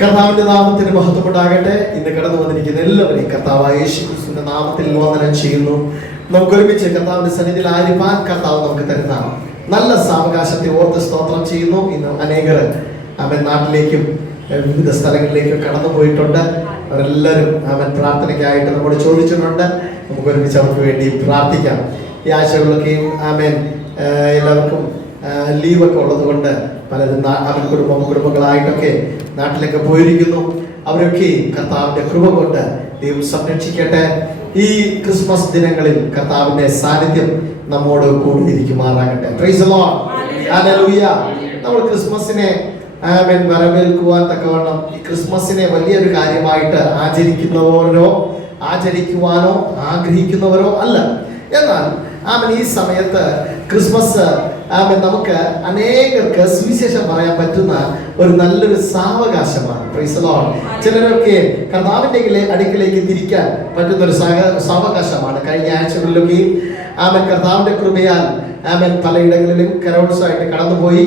കർത്താവിന്റെ നാമത്തിന് മഹത്വമുണ്ടാകട്ടെ. ഇന്ന് കടന്നു വന്നിരിക്കുന്ന എല്ലാവരെയും കർത്താവായ യേശു ക്രിസ്തുവിന്റെ നാമത്തിൽ വന്ദനം ചെയ്യുന്നു. നമുക്ക് ഒരുമിച്ച് കർത്താവിന്റെ സന്നിധിയിൽ ആയിരിക്കാൻ കർത്താവ് നമുക്ക് തരുന്ന നല്ല സാവകാശത്തെ ഓർത്ത് സ്തോത്രം ചെയ്യുന്നു. ഇന്ന് അനേകർ അവൻ നാട്ടിലേക്കും വിവിധ സ്ഥലങ്ങളിലേക്കും കടന്നു പോയിട്ടുണ്ട്. അവരെല്ലാവരും അവൻ പ്രാർത്ഥനയ്ക്കായിട്ട് നമ്മോട് ചോദിച്ചിട്ടുണ്ട്. നമുക്ക് ഒരുമിച്ച് അവർക്ക് വേണ്ടി പ്രാർത്ഥിക്കാം. ഈ ആഴ്ചകളിലൊക്കെയും ആമേൻ എല്ലാവർക്കും ലീവൊക്കെ ഉള്ളത് കൊണ്ട് പലരും അവൻ കുടുംബങ്ങളായിട്ടൊക്കെ നാട്ടിലൊക്കെ പോയിരിക്കുന്നു. അവരൊക്കെ കർത്താവിന്റെ കൃപ കൊണ്ട് ദൈവം സംരക്ഷിക്കട്ടെ. ഈ ക്രിസ്മസ് ദിനങ്ങളിൽ കർത്താവിന്റെ സാന്നിധ്യം നമ്മോട് കൂടിയിരിക്കുമാറാകട്ടെ. Praise the lord. ഹല്ലേലൂയ. നമ്മൾ ക്രിസ്മസിനെ വരവേൽക്കുവാൻ തക്കവണ്ണം ഈ ക്രിസ്മസിനെ വലിയൊരു കാര്യമായിട്ട് ആചരിക്കുവാനോ ആഗ്രഹിക്കുന്നവരോ അല്ല. എന്നാൽ ഈ സമയത്ത് ക്രിസ്മസ് നമുക്ക് അനേകർക്ക് സുവിശേഷം പറയാൻ പറ്റുന്ന ഒരു നല്ലൊരു സാവകാശമാണ്. Price the Lord. ചിലരൊക്കെ കർത്താവിന്റെ അടുക്കിലേക്ക് തിരിക്കാൻ പറ്റുന്ന ഒരു സാവകാശമാണ്. കഴിഞ്ഞ ആഴ്ചകളിലൊക്കെയും കർത്താവിന്റെ കൃപയാൽ പലയിടങ്ങളിലും കരോൾസായിട്ട് കടന്നുപോയി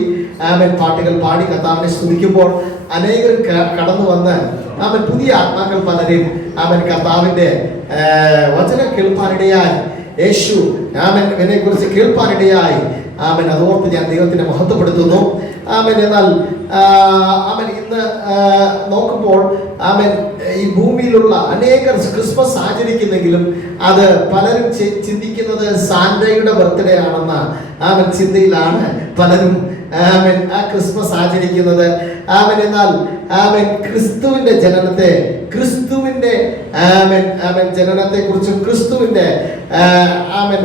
പാട്ടുകൾ പാടി കർത്താവിനെ സ്തുതിക്കുമ്പോൾ അനേകർ കടന്നു വന്ന് പുതിയ ആത്മാക്കൾ പലരും കർത്താവിന്റെ വചനം കേൾപ്പാനിടയായി, യേശു എന്നെ കുറിച്ച് കേൾപ്പാനിടയായി. അതോർത്ത് ഞാൻ ദൈവത്തിനെ മഹത്വപ്പെടുത്തുന്നു. എന്നാൽ ഇന്ന് നോക്കുമ്പോൾ ഈ ഭൂമിയിലുള്ള അനേകർ ക്രിസ്മസ് ആചരിക്കുന്നെങ്കിലും അത് പലരും ചിന്തിക്കുന്നത് സാന്റയുടെ ബർത്ത്ഡേ ആണെന്ന ചിന്തയിലാണ് പലരും ആ ക്രിസ്മസ് ആചരിക്കുന്നത്. എന്നാൽ ക്രിസ്തുവിന്റെ ജനനത്തെ കുറിച്ചും ക്രിസ്തുവിന്റെ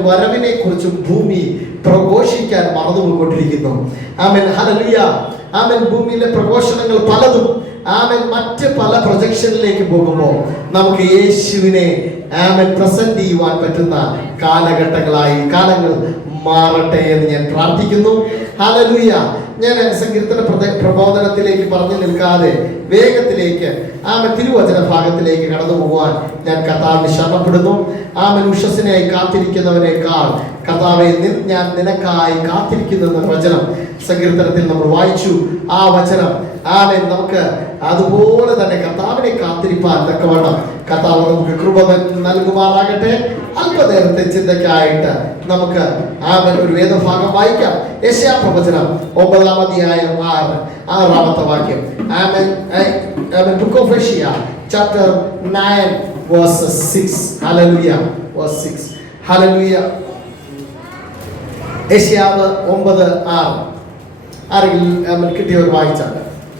വരവിനെ കുറിച്ചും ഭൂമി പ്രഘോഷിക്കാൻ മറന്നുപോയിക്കൊണ്ടിരിക്കുന്നു. ഹല്ലേലൂയ. ഭൂമിയിലെ പ്രഘോഷണങ്ങൾ പലതും മറ്റ് പല പ്രൊജക്ഷനിലേക്ക് പോകുമ്പോൾ നമുക്ക് യേശുവിനെ പ്രസന്റ് ചെയ്യുവാൻ പറ്റുന്ന കാലങ്ങൾ മാറട്ടെ എന്ന് ഞാൻ പ്രാർത്ഥിക്കുന്നു. ഹല്ലേലൂയ. ഞാൻ സങ്കീർത്തന പ്രബോധനത്തിലേക്ക് പറഞ്ഞു നിൽക്കാതെ വേഗത്തിലേക്ക് തിരുവചന ഭാഗത്തിലേക്ക് കടന്നു പോകാൻ ഞാൻ കർത്താവിനെ ശരണപ്പെടുന്നു. ഉഷസ്സിനായി കാത്തിരിക്കുന്നവനേക്കാൾ കർത്താവെ ഞാൻ നിനക്കായി കാത്തിരിക്കുന്നു എന്ന വചനം സങ്കീർത്തനത്തിൽ നമ്മൾ വായിച്ചു. ആ വചനം നമുക്ക് അതുപോലെ തന്നെ കർത്താവിനെ കാത്തിരിപ്പാൻ തക്കവണ്ണം കർത്താവ് നമുക്ക് കൃപ നൽകുമാറാകട്ടെ. അല്പനേരത്തെ ചിന്തയ്ക്കായിട്ട് നമുക്ക് ഒരു വേദഭാഗം വായിക്കാം. യെശയ്യാ പ്രവചനം 9-ാം അധ്യായം 6-ാമത്തെ വാക്യം. Book of Isaiah chapter 9 verse 6. Hallelujah. Verse 6. Hallelujah. യെശയ്യാവ് 9:6 ആരെങ്കിലും കിട്ടിയവർ വായിച്ചാൽ.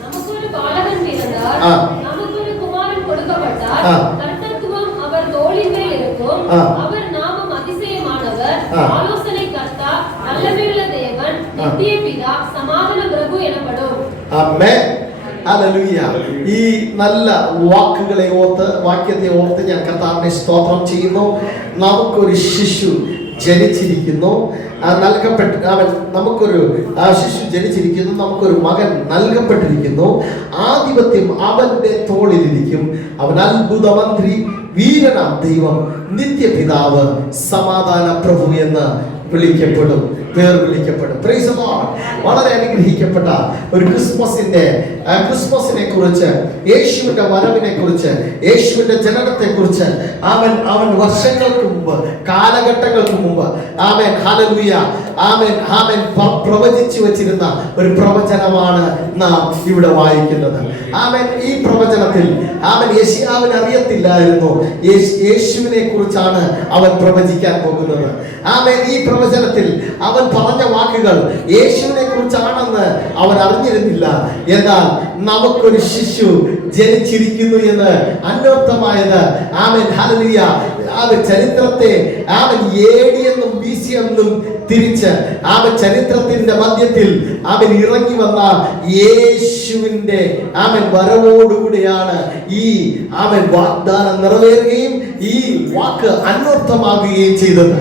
നമുക്കൊരു ബാലകൻ പിറന്നാൽ, നമുക്കൊരു കുമാരൻ കൊടുക്കപ്പെട്ടാൽ, കർത്തൃത്വം അവർ തോളിന്മേൽ ഇരിക്കും. അവർ നാമം അതിശയമാനവർ, ആലോചനകർത്ത, നന്മയുള്ള ദേവൻ, നിത്യപിതാ, സമാധാന പ്രഭു എനപ്പെടും. ആമേൻ. ഹല്ലേലൂയ. ഈ നല്ല വാക്യത്തെ ഓർത്ത് ഞാൻ കർത്താവിനെ സ്തോത്രം ചെയ്യുന്നു. നമുക്കൊരു ശിശു ജനിച്ചിരിക്കുന്നു, നമുക്കൊരു ശിശു ജനിച്ചിരിക്കുന്നു, നമുക്കൊരു മകൻ നൽകപ്പെട്ടിരിക്കുന്നു. ആധിപത്യം അവന്റെ തോളിലിരിക്കും. അവൻ അത്ഭുതമന്ത്രി, വീരനാം ദൈവം, നിത്യപിതാവ്, സമാധാന പ്രഭു എന്ന് വിളിക്കപ്പെടും. Price the Lord. വളരെ അനുഗ്രഹിക്കപ്പെട്ട ഒരു ക്രിസ്മസിനെ കുറിച്ച്, യേശുവിന്റെ വരവിനെ കുറിച്ച്, യേശുവിന്റെ ജനനത്തെ കുറിച്ച് അവൻ വർഷങ്ങൾക്ക് മുമ്പ്, കാലഘട്ടങ്ങൾക്ക് മുമ്പ് ഹല്ലേലൂയ പ്രവചിച്ചു വെച്ചിരുന്ന ഒരു പ്രവചനമാണ് നാം ഇവിടെ വായിക്കുന്നത്. ഈ പ്രവചനത്തിൽ യെശയ്യാവിന് അറിയത്തില്ലായിരുന്നു യേശുവിനെ കുറിച്ചാണ് അവൻ പ്രവചിക്കാൻ പോകുന്നത്. ഈ പ്രവചനത്തിൽ അവൻ പറഞ്ഞ വാക്കുകൾ യേശുവിനെ കുറിച്ചാണെന്ന് അവൻ അറിഞ്ഞിരുന്നില്ല. എന്നാൽ നമുക്കൊരു ശിശു ജനിച്ചിരിക്കുന്നു എന്ന് അന്വർത്ഥമായത് ഹല്ലേലൂയ ചരിത്രത്തെ AD എന്നും BC എന്നും തിരിച്ച് ചരിത്രത്തിന്റെ മധ്യത്തിൽ ഇറങ്ങി വന്ന യേശുവിന്റെ വരവോടുകൂടിയാണ് ഈ വാഗ്ദാനം നിറവേറുകയും ഈ വാക്ക് അന്വർത്ഥമാകുകയും ചെയ്തത്.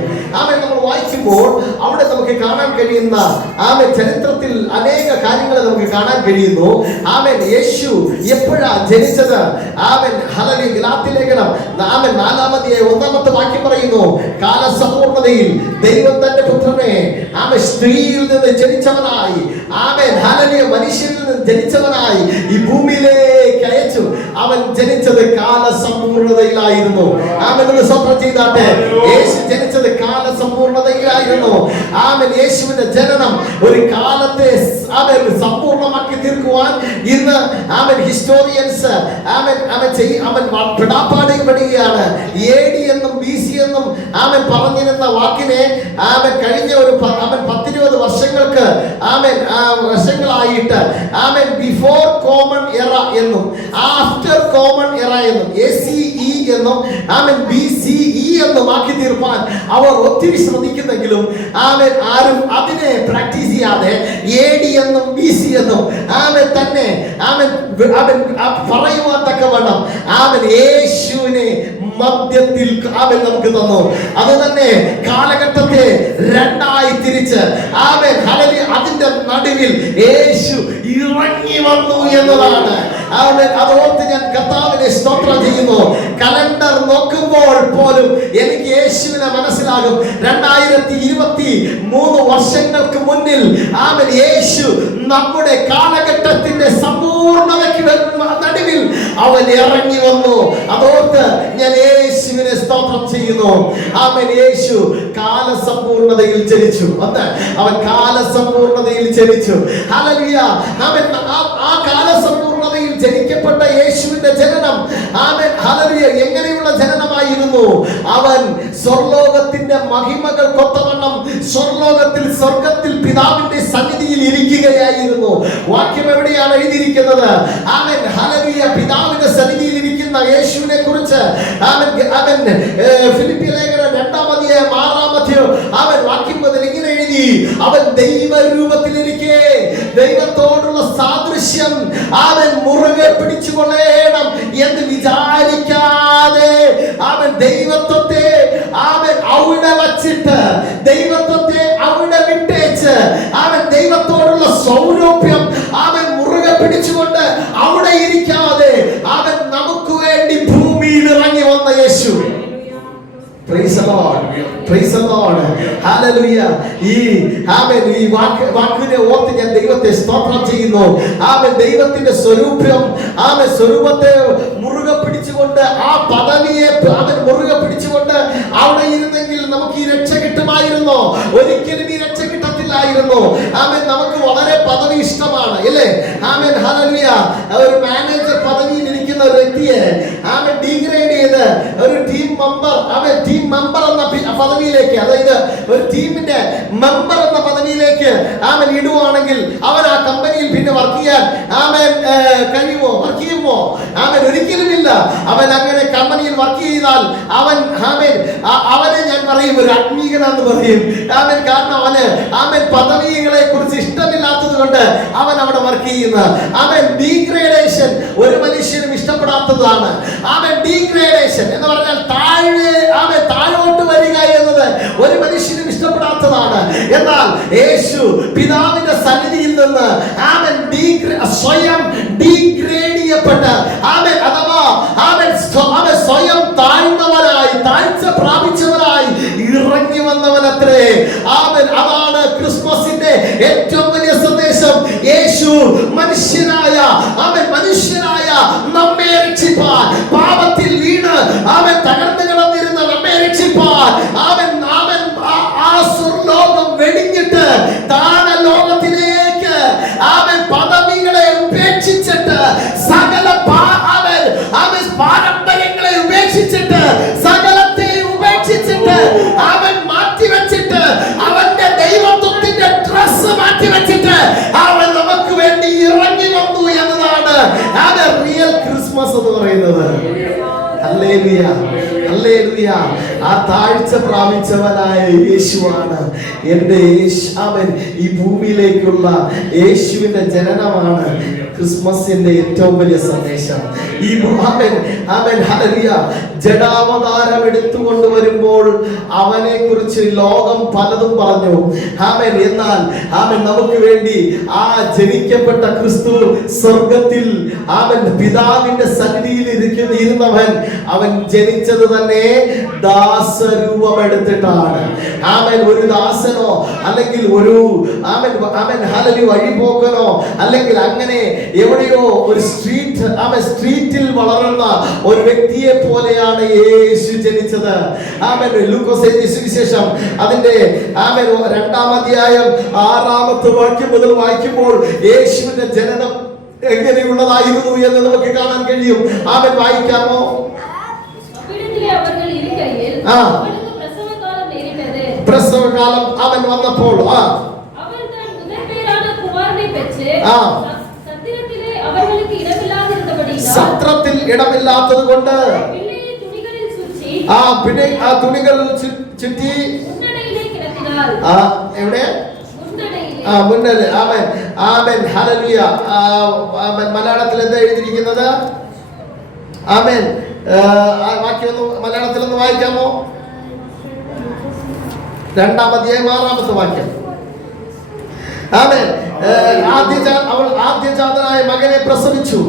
നമ്മൾ വായിക്കുമ്പോൾ അവിടെ നമുക്ക് കാണാൻ കഴിയുന്ന ചരിത്രത്തിൽ അനേക കാര്യങ്ങൾ നമുക്ക് കാണാൻ കഴിയുന്നു. യേശു എപ്പോഴാ ജനിച്ചത്? ഹല്ലേലൂയ. ഗലാത്യലേഖനം 4-ാം അധ്യായം 1-ാമത്തെ വാക്യം പറയുന്നു, കാലസമ്പൂർണതയിൽ ദൈവം തന്റെ പുത്രനെ സ്ത്രീയിൽ നിന്ന് ജനിച്ചവനായി, ഹല്ലേലൂയ, മനുഷ്യരിൽ നിന്ന് ജനിച്ചവനായി ഈ ഭൂമിയിലേക്ക് ജനിച്ചു. അവൻ ജനിച്ചത് കാലസമ്പൂർണതയിലായിരുന്നു. ആമേൻ. ഒന്ന് സ്വന്തം ചെയ്താട്ടെ. യേശു ജനിച്ചത് കാലസമ്പൂർണതയിലായിരുന്നു. ആമേൻ. യേശുവിന്റെ ജനനം ഒരു കാലത്തെ ആമേൻ സമ്പൂർണ്ണമാക്കി തീർക്കുവാൻ ഇന്ന് ആമേൻ ഹിസ്റ്റോറിയൻസ് ആമേൻ പെടാപ്പാടുകയാണ്. AD എന്നും BC എന്നും ആമേൻ പറഞ്ഞിരുന്ന വാക്കിനെ ആമേൻ കഴിഞ്ഞ ഒരു 10-20 വർഷങ്ങൾക്ക് വർഷങ്ങളായിട്ട് ആമേൻ ബിഫോർ കോമൺ എറ എന്നും ആഫ്റ്റർ കോമൺ എറ എന്നും ACE എന്നും ആമേൻ BCE എന്നും ആക്കി തീർപ്പാൻ അവർ ഒത്തിരി ശ്രമിക്കുന്നെങ്കിലും ആമേൻ ആരും അതിനെ പ്രാക്ടീസ് ചെയ്യാതെ AD എന്നും BC എന്നും ആമേൻ തന്നെ ആമേൻ പറയുവാൻ തക്കവണ്ണം ആമേൻ യേശുവിനെ മധ്യത്തിൽ ആമേൻ നമുക്ക് തന്നു. അത് തന്നെ കാലഘട്ടത്തെ രണ്ടായി തിരിച്ച് ആമേൻ ഹല്ലേലൂയ അതിന്റെ നടുവിൽ യേശു ഇറങ്ങി വന്നു എന്നതാണ്. ആമേൻ. അതോർത്ത് ഞാൻ കർത്താവിനെ സ്തോത്രം ചെയ്യുന്നു. കലണ്ടർ നോക്കുമ്പോൾ പോലും എനിക്ക് യേശുവിനെ മനസ്സിലാകും. 2023 വർഷങ്ങൾക്ക് മുന്നിൽ ആമേൻ യേശു നമ്മുടെ കാലഘട്ടത്തിന്റെ സമ്പൂർണ്ണതയ്ക്ക് നടുവിൽ അവൻ ഇറങ്ങി വന്നു. അതോർത്ത് ഞാൻ യേശുവിനെ സ്തോത്രം ചെയ്യുന്നു. ആമേൻ. യേശു കാലസമ്പൂർണതയിൽ ജനിച്ചു. അവൻ കാലസമ്പൂർണതയിൽ ജനിച്ചു. ഹല്ലേലൂയ. ആമേൻ. ആ കാലസമ്പൂർണതയിൽ ജനിക്കപ്പെട്ട യേശുവിന്റെ ജനനം ആമേൻ ഹല്ലേലൂയ എങ്ങനെയുള്ള ജനനമായിരുന്നു? അവൻ സ്വർലോകത്തിന്റെ മഹിമകൾ കൊത്തവണ്ണം സ്വർഗത്തിൽ പിതാവിന്റെ സന്നിധിയിൽ ഇരിക്കുകയായിരുന്നു. വാക്യം എവിടെയാണ് എഴുതിയിരിക്കുന്നത്? Amen hallelujah. പിതാവിന്റെ സന്നിധിയിൽ ഇരിക്കുന്ന യേശുവിനെ കുറിച്ച് ഫിലിപ്പിയ ലേഖനം 2-ാം അധ്യായം 6-ാം അധ്യായം അവൻ വാക്യം മുതൽ ഇങ്ങനെ എഴുതി: അവൻ ദൈവരൂപത്തിലിരിക്കെ ദൈവത്തോടുള്ള സാദൃശ്യം അവൻ മുറുകെ പിടിച്ചുകൊള്ളേണം എന്ന് വിചാരിക്കാതെ അവൻ ദൈവത്വത്തെ അവൻ അവിടെ വച്ചിട്ട് ദൈവത്വത്തെ അവിടെ വിട്ടേച്ച് അവൻ ദൈവത്തോടുള്ള സൗരഭ്യം അവൻ മുറുകെ പിടിച്ചുകൊണ്ട് അവിടെ ഇരിക്കാതെ അവൻ നമുക്ക് വേണ്ടി ഭൂമിയിൽ ഇറങ്ങി വന്ന യേശു. Praise the Lord. Praise the Lord. Hallelujah. ഈ വാക്കിനെ ഓർത്ത് ഞാൻ ദൈവത്തെ സ്തോത്രം ചെയ്യുന്നു. ദൈവത്തിന്റെ സ്വരൂപത്തെ മുറുകെ പിടിച്ചുകൊണ്ട് ആ പദവിയെ മുറുകെ പിടിച്ചുകൊണ്ട് അവിടെ ഇരുന്നെങ്കിൽ നമുക്ക് ഈ രക്ഷ കിട്ടുമായിരുന്നോ? ഒരിക്കലും ഈ രക്ഷ കിട്ടത്തില്ലായിരുന്നു. നമുക്ക് വളരെ പദവി ഇഷ്ടമാണ് അല്ലേ? ഹല്ലേലൂയ. ഒരു മാനേജർ പദവിയിൽ ഇരിക്കുന്ന ഒരു വ്യക്തിയെ ഡീഗ്രേഡ് ചെയ്ത് ഒരു ടീം മെമ്പർ എന്ന പദവിയിലേക്ക്, അതായത് ഒരു ടീമിന്റെ മെമ്പർ എന്ന പദവിയിലേക്ക് ഇടുവാണെങ്കിൽ അവൻ ആ കമ്പനിയിൽ പിന്നെ വർക്ക് ചെയ്യാൻ കഴിയുമോ? വർക്ക് ചെയ്യുമോ? ഒരിക്കലും ഇല്ല. അവൻ അങ്ങനെ കമ്പനിയിൽ വർക്ക് ചെയ്താൽ അവനെ ഞാൻ പറയും ഒരു അഗ്നികനാന്ന് പറയും. കാരണം അവന് പദവികളെ കുറിച്ച് ഇഷ്ടമില്ലാത്തത് കൊണ്ട് അവൻ അവിടെ വർക്ക് ചെയ്യുന്ന ഡീഗ്രേഡേഷൻ ഒരു മനുഷ്യനും ഇഷ്ടപ്പെടാത്തതാണ്. ഡീഗ്രേഡേഷൻ എന്ന് പറഞ്ഞാൽ താഴോട്ട് വരിക എന്നത് ഒരു മനുഷ്യനും ഇഷ്ടപ്പെടാത്തതാണ്. എന്നാൽ യേശു പിതാവിന്റെ സന്നിധിയിൽ നിന്ന് സ്വയം ഡീഗ്രേഡ് ചെയ്യപ്പെട്ട് അഥവാ സ്വയം താഴ്ന്നവനായി, താഴ്ച പ്രാപിച്ചവനായി ഇറങ്ങി വന്നവനത്രേ. അതാണ് ക്രിസ്മസിന്റെ ഏറ്റവും വലിയ സന്ദേശം. യേശു മനുഷ്യനായ നമ്മെ രക്ഷിപ്പാൻ, പാപത്തിൽ വീണ് തകർന്നു കിടന്നിരുന്ന നമ്മെ രക്ഷിപ്പാൻ ആ സ്വർലോകം വെടിഞ്ഞിട്ട് താണലോകത്തിലേക്ക് പദവികളെ ഉപേക്ഷിച്ചിട്ട് സകല പാരമ്പര്യങ്ങളെ ഉപേക്ഷിച്ചിട്ട് സകലത്തെ ഉപേക്ഷിച്ചിട്ട് അവൻ മാറ്റിവെച്ചിട്ട് അവന്റെ ദൈവത്വത്തിന്റെ ഡ്രസ് മാറ്റിവെച്ചിട്ട് അവൻ നമുക്ക് വേണ്ടി ഇറങ്ങി വന്നു എന്നതാണ് റിയൽ ക്രിസ്മസ് എന്ന് പറയുന്നത്. Hallelujah, hallelujah. ആ താഴ്ച പ്രാപിച്ചവനായ യേശുവാണ് എൻ്റെ ഈ ഭൂമിയിലേക്കുള്ള യേശുവിന്റെ ജനനമാണ് ക്രിസ്മസിന്റെ ഏറ്റവും വലിയ സന്ദേശം. ഈ ജഡാവതാരം എടുത്തുകൊണ്ടുവരുമ്പോൾ അവനെ കുറിച്ച് ലോകം പലതും പറഞ്ഞു. എന്നാൽ നമുക്ക് വേണ്ടി ആ ജനിക്കപ്പെട്ട ക്രിസ്തു സ്വർഗത്തിൽ പിതാവിന്റെ സന്നിധിയിൽ ഇരുന്നവൻ അവൻ ജനിച്ചത് തന്നെ ദാസരൂപമെടുത്തിട്ടാണ്. ആമേൻ. ഒരു ദാസനോ അല്ലെങ്കിൽ ഒരു ആമേൻ ആമേൻ ഹല്ലേലൂയ വഴിപോക്കനോ അല്ലെങ്കിൽ അങ്ങനെ എവിടെയോ ഒരു സ്ട്രീറ്റിൽ വളർന്ന ഒരു വ്യക്തിയെ പോലെയാണ് യേശു ജനിച്ചത്. ആമേൻ. ലൂക്കോസ് എഴുതിയ സുവിശേഷം അതിന്റെ ആമേൻ 2-ാം അധ്യായം 6-ാമത്തെ വാക്യം മുതൽ വായിക്കുമ്പോൾ യേശുവിന്റെ ജനനം എങ്ങനെയുള്ളതായിരുന്നു എന്ന് നമുക്ക് കാണാൻ കഴിയും. ആമേൻ. വായിക്കാമോ? പ്രസവകാലം അവൻ വന്നപ്പോൾ സത്രത്തിൽ ഇടമില്ലാത്തത് കൊണ്ട് പിന്നെ ആ തുണികൾ ചുറ്റി എവിടെ മുന്നേ. ആമേൻ ആമേൻ ഹല്ലേലൂയ. ആമേൻ. മലയാളത്തിൽ എന്താ എഴുതിയിരിക്കുന്നത്? ആമേൻ. വാക്യം മലയാളത്തിൽ ഒന്ന് വായിക്കാമോ? 2-ാം അധ്യായം 6-ാമത്തെ വാക്യം. ആമേൻ. അവൾ ആദ്യജാതനായ മകനെ പ്രസവിച്ചു.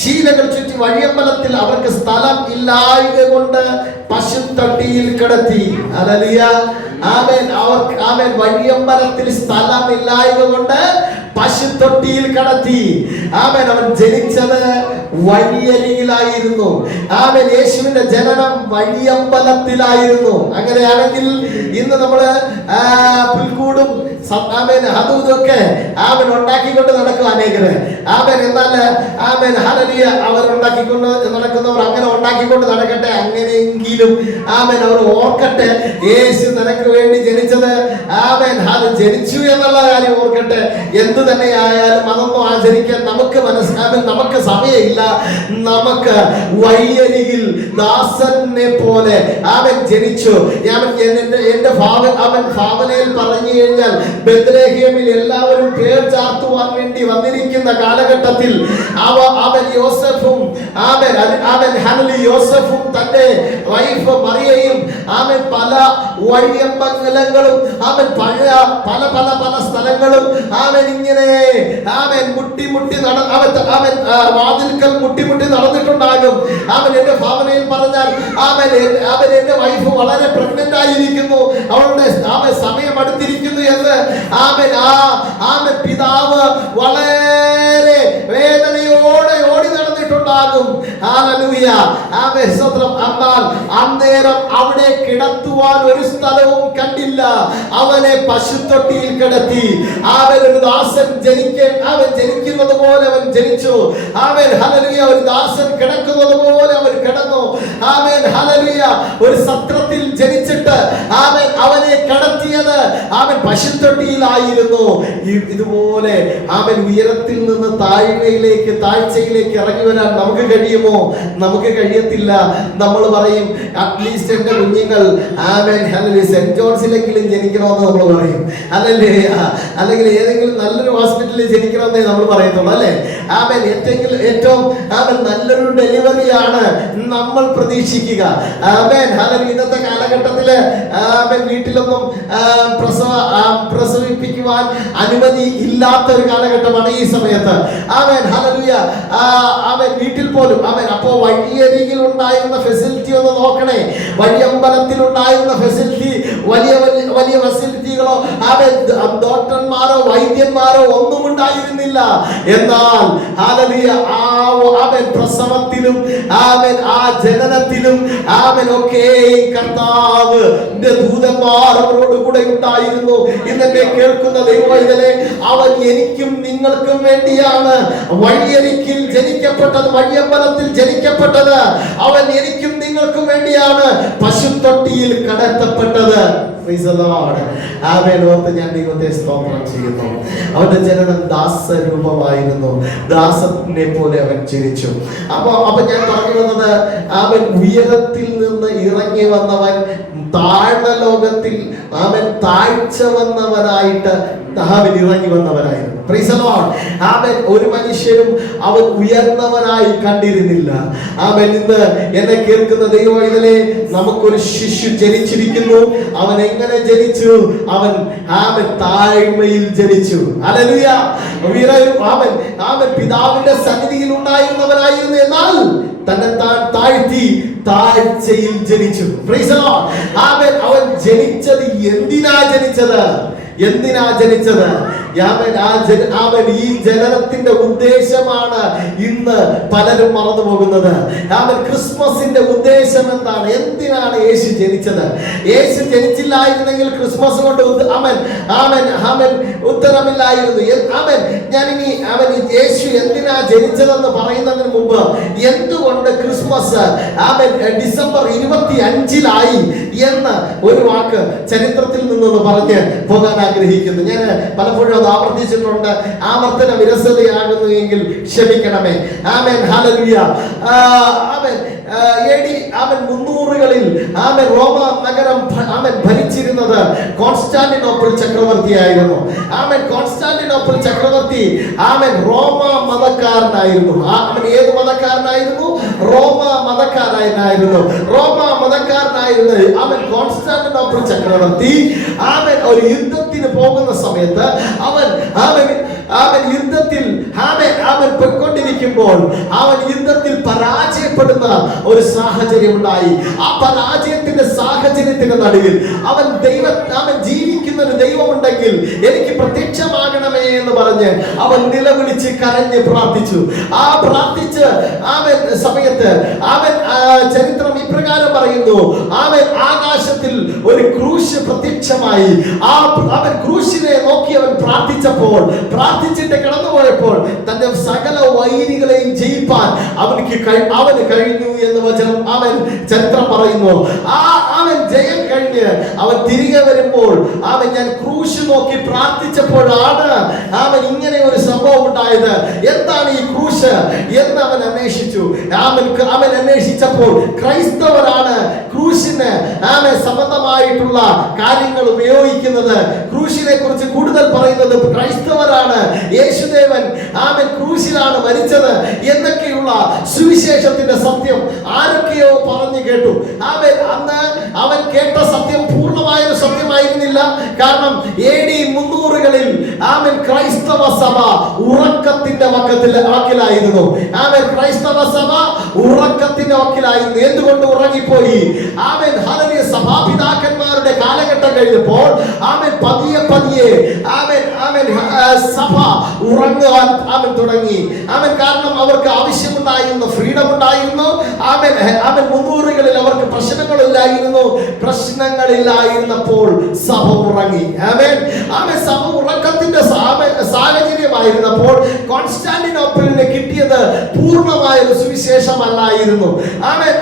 ശീലകൾ ചുറ്റി വഴിയമ്പലത്തിൽ അവർക്ക് സ്ഥലം ഇല്ലായ്ക കൊണ്ട് പശുത്തൊട്ടിയിൽ കിടത്തി. ഹല്ലേലൂയ. ആമേൻ. ആമേൻ. വഴിയമ്പലത്തിൽ സ്ഥലം ഇല്ലായ്ക കൊണ്ട് പശുത്തൊട്ടിയിൽ കിടത്തി. ആമേൻ. അവൻ ജനിച്ചത് വഴിയരികിലായിരുന്നു. ആമേൻ. യേശുവിന്റെ ജനനം വഴിയമ്പലത്തിലായിരുന്നു. അങ്ങനെയാണെങ്കിൽ ഇന്ന് നമ്മള് പുൽക്കൂടും ആമേൻ അതും ഇതൊക്കെ ആമേൻ ഉണ്ടാക്കിക്കൊണ്ട് നടക്കും അനേകര്. ആമേൻ. എന്നാൽ ആമേൻ ഹല്ലേലൂയ അവർ ഉണ്ടാക്കിക്കൊണ്ട് നടക്കുന്നവർ അങ്ങനെ ഉണ്ടാക്കിക്കൊണ്ട് നടക്കട്ടെ. അങ്ങനെയെങ്കിലും ആമേൻ അവർ ഓർക്കട്ടെ യേശു നിനക്ക് വേണ്ടി ജനിച്ചത്. ആമേൻ. അത് ജനിച്ചു എന്നുള്ള കാര്യം ഓർക്കട്ടെ. എന്തു തന്നെ ആയാലും അതൊന്നും ആചരിക്കാൻ നമുക്ക് നമുക്ക് സമയമില്ല. നമുക്ക് വഴിയരികിൽ ദാസനെ പോലെ അവൻ ജനിച്ചു. എന്റെ അവൻ ഭാവനയിൽ പറഞ്ഞു കഴിഞ്ഞാൽ ബെത്ലഹേമിൽ എല്ലാവരും പേർ ചാർത്തുവാൻ വേണ്ടി വന്നിരിക്കുന്ന കാലഘട്ടത്തിൽ അവൻ യോസഫും യോസഫും തന്റെ വൈഫ് മറിയയും അവൻ പല വഴിയമ്പലങ്ങളും അവൻ പഴയ പല പല പല സ്ഥലങ്ങളും അവൻ ഇങ്ങനെ അവൻ മുട്ടി അവൻ വാതിൽക്കൽ മുട്ടി നടന്നിട്ടുണ്ടാകും. അവൻ എന്റെ ഭാവനയിൽ പറഞ്ഞാൽ അവൻ എന്റെ വൈഫ് വളരെ പ്രഗ്നന്റ് ആയിരിക്കുന്നു, അവളുടെ സമയം അടുത്തിരിക്കുന്നു എന്ന് അവൻ പിതാവ് വളരെ വേദനയോടെ ഓടി നടന്നിട്ടുണ്ടാകും. ഹല്ലേലൂയ. ആമേൻ. സ്തോത്രം. എന്നാൽ അന്നേരം അവിടെ കിടത്തുവാൻ ഒരു സ്ഥലവും കണ്ടില്ല. അവനെ പശുത്തൊട്ടിയിൽ കിടത്തി. അവൻ ഒരു ദാസൻ അവൻ ജനിക്കുന്നത് പോലെ അവൻ ജനിച്ചു. ആമേൻ. ഹല്ലേലൂയ. ഒരു ദാസൻ കിടക്കുന്നത് പോലെ അവൻ കിടന്നു. ആമേൻ. ഹല്ലേലൂയ. ഒരു സത്രത്തിൽ ജനിച്ചിട്ട് അവനെ കടത്തിയത് അവൻ പശുത്തൊട്ടിയിലായിരുന്നു. ഇതുപോലെ അവൻ ഉയരത്തിൽ നിന്ന് താഴ്ചയിലേക്ക് ഇറങ്ങി വരാൻ നമുക്ക് കഴിയുമോ? നമുക്ക് കഴിയത്തില്ല. നമ്മൾ പറയും അറ്റ്ലീസ്റ്റ് എന്റെ കുഞ്ഞുങ്ങൾ ആമേൻ ഹല്ലേലൂയ സെന്റ് ജോൺസിലെങ്കിലും ജനിക്കണമെന്ന് നമ്മൾ പറയും, അതല്ലേ? അല്ലെങ്കിൽ ഏതെങ്കിലും നല്ലൊരു ഹോസ്പിറ്റലിൽ ജനിക്കണമെന്നേ നമ്മൾ പറയത്തുള്ളൂ, അല്ലേ? ആമേൻ. ഏറ്റവും നല്ലൊരു ഡെലിവറിയാണ് നമ്മൾ പ്രതീക്ഷിക്കുക. ആമേൻ. ഹല്ലേലൂയ. ഇന്നത്തെ കാലഘട്ടത്തില് വീട്ടിലൊന്നും പ്രസവിപ്പിക്കുവാൻ അനുമതി ഇല്ലാത്ത ഒരു കാലഘട്ടമാണ് ഈ സമയത്ത്. ആമേൻ. ഹല്ലേലൂയ. വീട്ടിൽ പോലും അപ്പോ വഴിയരികിൽ ഉണ്ടായിരുന്ന ഫെസിലിറ്റി ഒന്ന് നോക്കണേ. വഴിയമ്പലത്തിൽ ഉണ്ടായിരുന്ന ഫെസിലിറ്റി വലിയ ഫെസിലിറ്റികളോ ഡോക്ടർമാരോ വൈദ്യന്മാരോ ഒന്നും ഉണ്ടായിരുന്നില്ല. എന്നാൽ ഹല്ലേലൂയ പ്രസവത്തിലും ആ ജനനത്തിലും ഒക്കെ കർത്താവ് ദൂതന്മാർ അവരോട് കൂടെ ഉണ്ടായിരുന്നു. ഇന്നെ കേൾക്കുന്ന ദൈവവൈതലേ, അവൻ എനിക്കും നിങ്ങൾക്കും വേണ്ടിയാണ് വഴിയരികിൽ ജനിക്കപ്പെട്ടത്, വഴിയമ്പലത്തിൽ ജനിക്കപ്പെട്ടത്. അവൻ എനിക്കും നിങ്ങൾക്കും വേണ്ടിയാണ് പശുത്തൊട്ടിയിൽ കടത്തപ്പെട്ടത്. ഓർത്ത് ഞാൻ ദൈവത്തെ സ്തോത്രം ചെയ്യുന്നു. അവന്റെ ജനനം ദാസരൂപമായിരുന്നു. ദാസനെ പോലെ അവൻ ജനിച്ചു. അപ്പൊ ഞാൻ പറഞ്ഞു വന്നത്, അവൻ ഉയരത്തിൽ നിന്ന് ഇറങ്ങി വന്നവൻ താഴ്ന്ന ലോകത്തിൽ അവൻ താഴ്ച വന്നവനായിട്ട് അവൻ ഇറങ്ങി വന്നവനായിരുന്നു. അവൻ ഒരു മനുഷ്യരും അവൻ ഉയർന്നവനായി കണ്ടിരുന്നില്ല. അവൻ ഇന്ന് എന്നെ കേൾക്കുന്ന ദൈവവൈതലേ, നമുക്കൊരു ശിശു ജനിച്ചിരിക്കുന്നു. അവൻ എങ്ങനെ ജനിച്ചു? അവൻ താഴ്മയിൽ ജനിച്ചു. ഹല്ലേലൂയ. അവൻ പിതാവിന്റെ സന്നിധിയിൽ ഉണ്ടായിരുന്നവനായിരുന്നു. എന്നാൽ തന്നെ താൻ താഴ്ചയിൽ ജനിച്ചു. Praise the Lord. അവൻ ജനിച്ചത് എന്തിനാ ജനിച്ചത്? അവൻ ഈ ജനനത്തിന്റെ ഉദ്ദേശമാണ് ഇന്ന് പലരും മറന്നു പോകുന്നത്. ക്രിസ്മസിന്റെ ഉദ്ദേശം എന്താണ്? എന്തിനാണ് യേശു ജനിച്ചത്? യേശു ജനിച്ചില്ലായിരുന്നെങ്കിൽ ക്രിസ്മസ് കൊണ്ട് ഉത്തരമില്ലായിരുന്നു. യേശു എന്തിനാ ജനിച്ചതെന്ന് പറയുന്നതിന് മുമ്പ് എന്തുകൊണ്ട് ക്രിസ്മസ് ഡിസംബർ 25 എന്ന് ഒരു വാക്ക് ചരിത്രത്തിൽ നിന്നൊന്ന് പറഞ്ഞ് പോകാൻ ആഗ്രഹിക്കുന്നു. ഞാൻ പലപ്പോഴും അത് ആവർത്തിച്ചിട്ടുണ്ട്. ആവർത്തന വിരസതയാകുന്നു എങ്കിൽ ക്ഷമിക്കണമേ. ആമേൻ, ഹല്ലേലൂയ. AD 300-കളിൽ റോമ നഗരം ഭരിച്ചിരുന്നത് കോൺസ്റ്റാന്റിനോപ്പിൾ ചക്രവർത്തിയായിരുന്നു. കോൺസ്റ്റാന്റിനോപ്പിൾ ചക്രവർത്തി റോമ മതക്കാരനായിരുന്നു. ഏത് മതക്കാരനായിരുന്നു? റോമ മതക്കാരനായിരുന്നു. കോൺസ്റ്റാന്റിനോപ്പിൾ ചക്രവർത്തി ഒരു യുദ്ധത്തിന് പോകുന്ന സമയത്ത് യുദ്ധത്തിൽ പൊയ്ക്കൊണ്ടിരിക്കുമ്പോൾ യുദ്ധത്തിൽ പരാജയപ്പെടുന്ന ഒരു സാഹചര്യം ഉണ്ടായി. ആ പരാജയത്തിന്റെ സാഹചര്യത്തിന്റെ നടുവിൽ ജീവിക്കുന്ന ഒരു ദൈവമുണ്ടെങ്കിൽ എനിക്ക് പ്രത്യക്ഷമാകണമേ എന്ന് പറഞ്ഞ് അവൻ നിലവിളിച്ച് കരഞ്ഞ് പ്രാർത്ഥിച്ചു. ആ പ്രാർത്ഥിച്ച് സമയത്ത് ചരിത്രം ഇപ്രകാരം പറയുന്നു. ആകാശത്തിൽ ഒരു ക്രൂശ് പ്രത്യക്ഷമായി. ക്രൂശിനെ നോക്കി അവൻ പ്രാർത്ഥിച്ചിട്ട് കടന്നുപോയപ്പോൾ തന്റെ സകല വൈരികളെയും ജയിപ്പാൻ അവന് കഴിഞ്ഞു എന്ന് വചനം ചരിത്രം പറയുന്നു. അവൻ ജയം കഴിഞ്ഞ് അവൻ തിരികെ വരുമ്പോൾ ഞാൻ ക്രൂശ് നോക്കി പ്രാർത്ഥിച്ചപ്പോഴാണ് ഇങ്ങനെ ഒരു സംഭവം ഉണ്ടായത്. എന്താണ് ഈ ക്രൂശ് എന്ന് അവൻ അന്വേഷിച്ചു. അവൻ അന്വേഷിച്ചപ്പോൾ ക്രൈസ്തവരാണ് ക്രൂശിന് സംബന്ധമായിട്ടുള്ള കാര്യങ്ങൾ ഉപയോഗിക്കുന്നത്. ക്രൂശിനെ കുറിച്ച് കൂടുതൽ പറയുന്നത് ക്രൈസ്തവരാണ്. യേശുദേവൻ ക്രൂശിലാണ് മരിച്ചത് എന്നൊക്കെയുള്ള സുവിശേഷത്തിന്റെ സത്യം ആരൊക്കെയോ പറഞ്ഞു കേട്ടു. അന്ന് അവൻ കേട്ട സത്യം പൂർണ്ണമായൊരു സത്യമായിരുന്നില്ല. കാരണം AD 300-കളിൽ ക്രൈസ്തവ സഭ ഉറക്കത്തിന്റെ വാക്കിലായിരുന്നു. ക്രൈസ്തവ സഭ ഉറക്കത്തിന്റെ വാക്കിലായിരുന്നു. എന്തുകൊണ്ട് ഉറങ്ങിപ്പോയി? ഹല്ലേലൂയ. സഭാപിതാക്കന്മാരുടെ കാലഘട്ടം കഴിഞ്ഞപ്പോൾ പതിയെ സഭ ഉറങ്ങുവാൻ തുടങ്ങി. കാരണം അവർക്ക് ആവശ്യമുണ്ടായിരുന്നു, ഫ്രീഡം ഉണ്ടായിരുന്നു. 300-കളിൽ അവർക്ക് പ്രശ്നങ്ങളില്ലായിരുന്നപ്പോൾ സഭ ഉറങ്ങി. സഭ ഉറക്കത്തിന്റെ സാഹചര്യമായിരുന്നപ്പോൾ കോൺസ്റ്റാന്റിനോപ്പിളിന് കിട്ടിയത് പൂർണ്ണമായൊരു സുവിശേഷമല്ലായിരുന്നു.